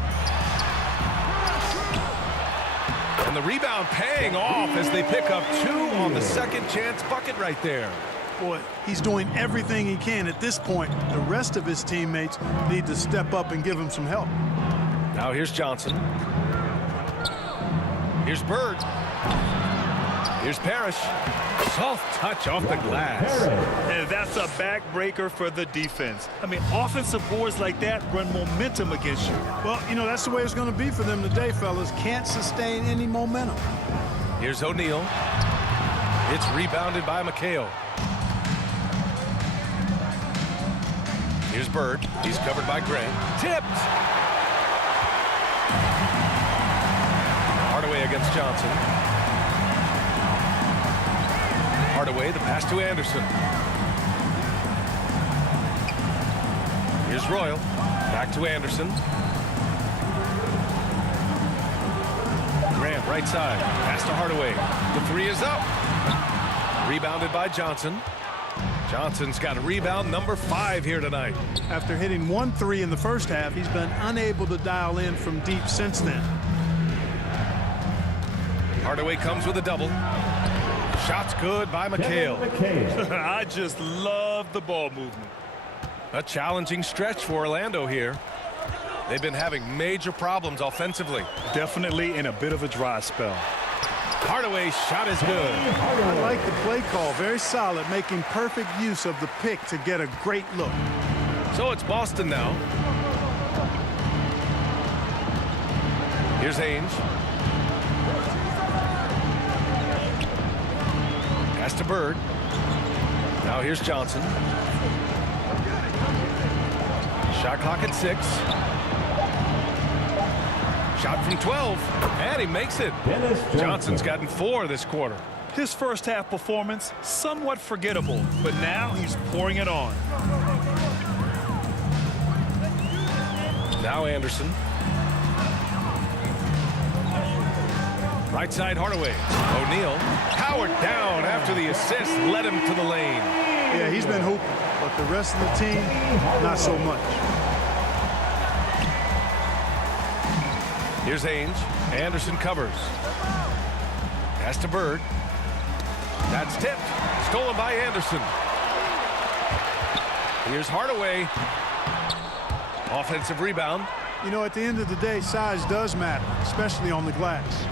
And the rebound paying off as they pick up 2 on the second chance bucket right there. Boy, he's doing everything he can at this point. The rest of his teammates need to step up and give him some help. Now here's Johnson. Here's Bird. Here's Parrish. Soft touch off the glass. And that's a backbreaker for the defense. I mean, offensive boards like that run momentum against you. Well, you know, that's the way it's going to be for them today, fellas. Can't sustain any momentum. Here's O'Neal. It's rebounded by McHale. Here's Bird. He's covered by Gray. Tipped. against Johnson. Hardaway, the pass to Anderson. Here's Royal. Back to Anderson. Grant, right side. Pass to Hardaway. The three is up. Rebounded by Johnson. Johnson's got a rebound number 5 here tonight. After hitting 1 3 in the first half, he's been unable to dial in from deep since then. Hardaway comes with a double. Shot's good by McHale. I just love the ball movement. A challenging stretch for Orlando here. They've been having major problems offensively. Definitely in a bit of a dry spell. Hardaway's shot is good. I like the play call. Very solid, making perfect use of the pick to get a great look. So it's Boston now. Here's Ainge. Pass to Bird. Now here's Johnson. Shot clock at 6. Shot from 12, and he makes it. Johnson's gotten 4 this quarter. His first half performance, somewhat forgettable, but now he's pouring it on. Now Anderson. Right side Hardaway. O'Neal. Howard down after the assist led him to the lane. Yeah, he's been hooping, but the rest of the team, not so much. Here's Ainge. Anderson covers. Pass to Bird. That's tipped. Stolen by Anderson. Here's Hardaway. Offensive rebound. You know, at the end of the day, size does matter, especially on the glass.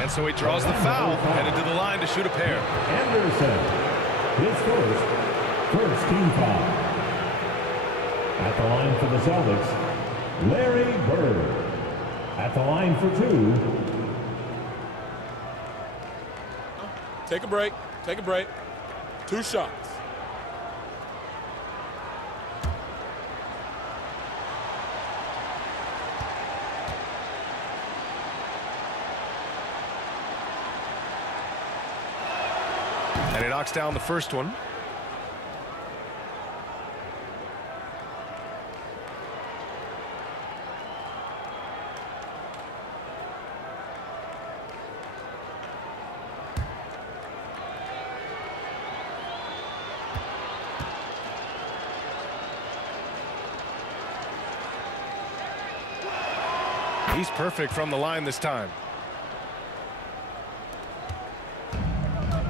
And so he draws the foul, headed to the line to shoot a pair. Anderson, his first team foul. At the line for the Celtics, Larry Bird. At the line for 2. Take a break. Take a break. 2 shots. And he knocks down the first one. He's perfect from the line this time.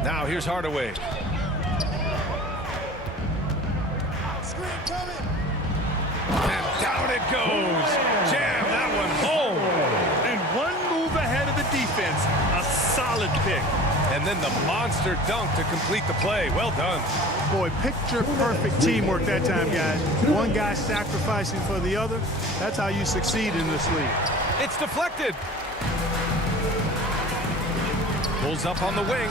Now here's Hardaway. And down it goes. Jam that one home. And one move ahead of the defense. A solid pick. And then the monster dunk to complete the play. Well done. Boy, picture perfect teamwork that time, guys. One guy sacrificing for the other. That's how you succeed in this league. It's deflected. Pulls up on the wing.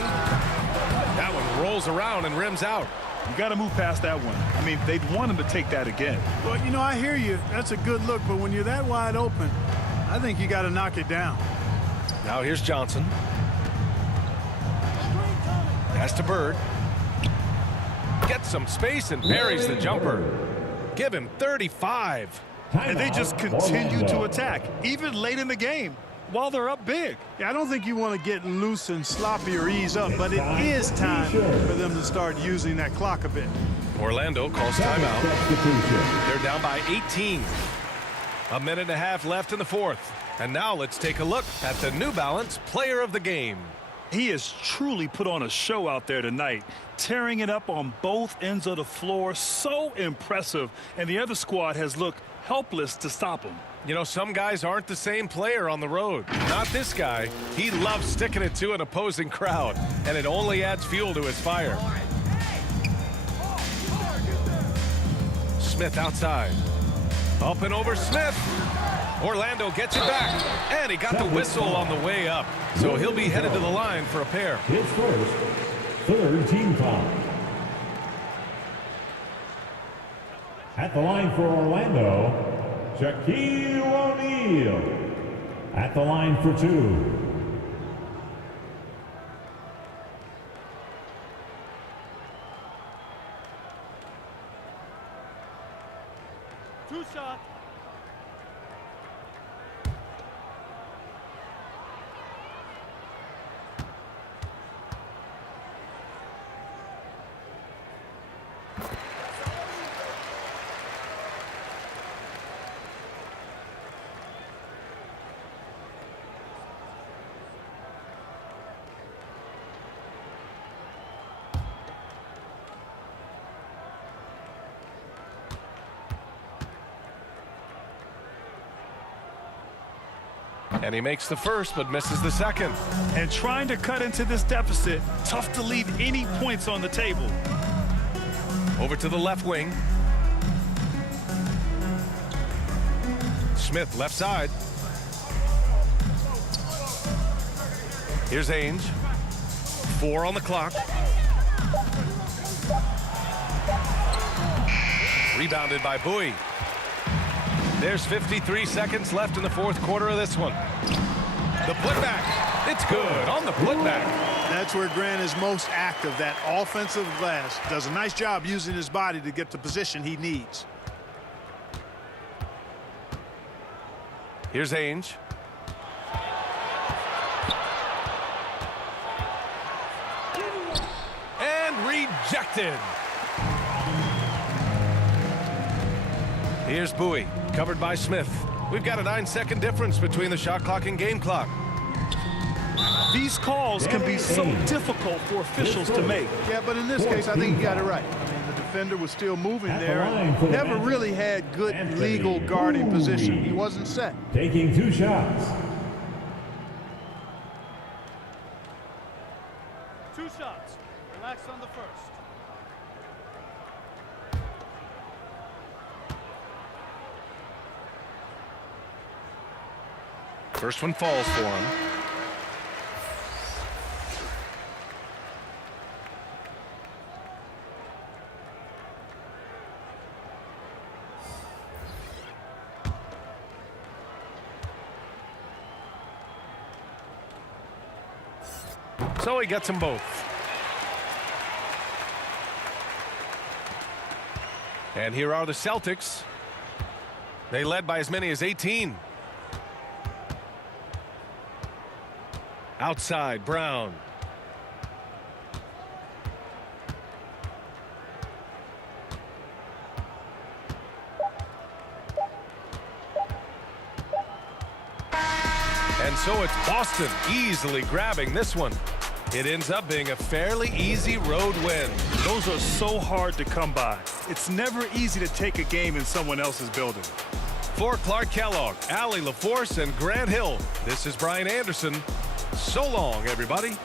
That one rolls around and rims out. You got to move past that one. I mean, they'd want him to take that again. Well, you know, I hear you. That's a good look, but when you're that wide open, I think you got to knock it down. Now here's Johnson. Pass to Bird. Gets some space and buries the jumper. Give him 35. And they just continue to attack, even late in the game, while they're up big. Yeah, I don't think you want to get loose and sloppy or ease up, but it is time for them to start using that clock a bit. Orlando calls timeout. They're down by 18. A minute and a half left in the fourth. And now let's take a look at the New Balance Player of the Game. He has truly put on a show out there tonight, tearing it up on both ends of the floor. So impressive. And the other squad has looked helpless to stop him. You know, some guys aren't the same player on the road. Not this guy. He loves sticking it to an opposing crowd, and it only adds fuel to his fire. Smith outside. Up and over Smith. Orlando gets it back, and he got the whistle on the way up. So he'll be headed to the line for a pair. His third team foul. At the line for Orlando, Shaquille O'Neal. At the line for 2. And he makes the first, but misses the second. And trying to cut into this deficit, tough to leave any points on the table. Over to the left wing. Smith, left side. Here's Ainge. 4 on the clock. Rebounded by Bowie. There's 53 seconds left in the fourth quarter of this one. The putback. It's good on the putback. That's where Grant is most active, that offensive glass. Does a nice job using his body to get the position he needs. Here's Ainge. And rejected. Here's Bowie, covered by Smith. We've got a 9-second difference between the shot clock and game clock. These calls can be so difficult for officials to make. Yeah, but in this case, I think he got it right. I mean, the defender was still moving there and never really had good legal guarding position. He wasn't set. Taking 2 shots. 2 shots. Relax on the first. First one falls for him. So he gets them both. And here are the Celtics. They led by as many as 18. Outside, Brown. And so it's Boston easily grabbing this one. It ends up being a fairly easy road win. Those are so hard to come by. It's never easy to take a game in someone else's building. For Clark Kellogg, Allie LaForce, and Grant Hill, this is Brian Anderson. So long, everybody.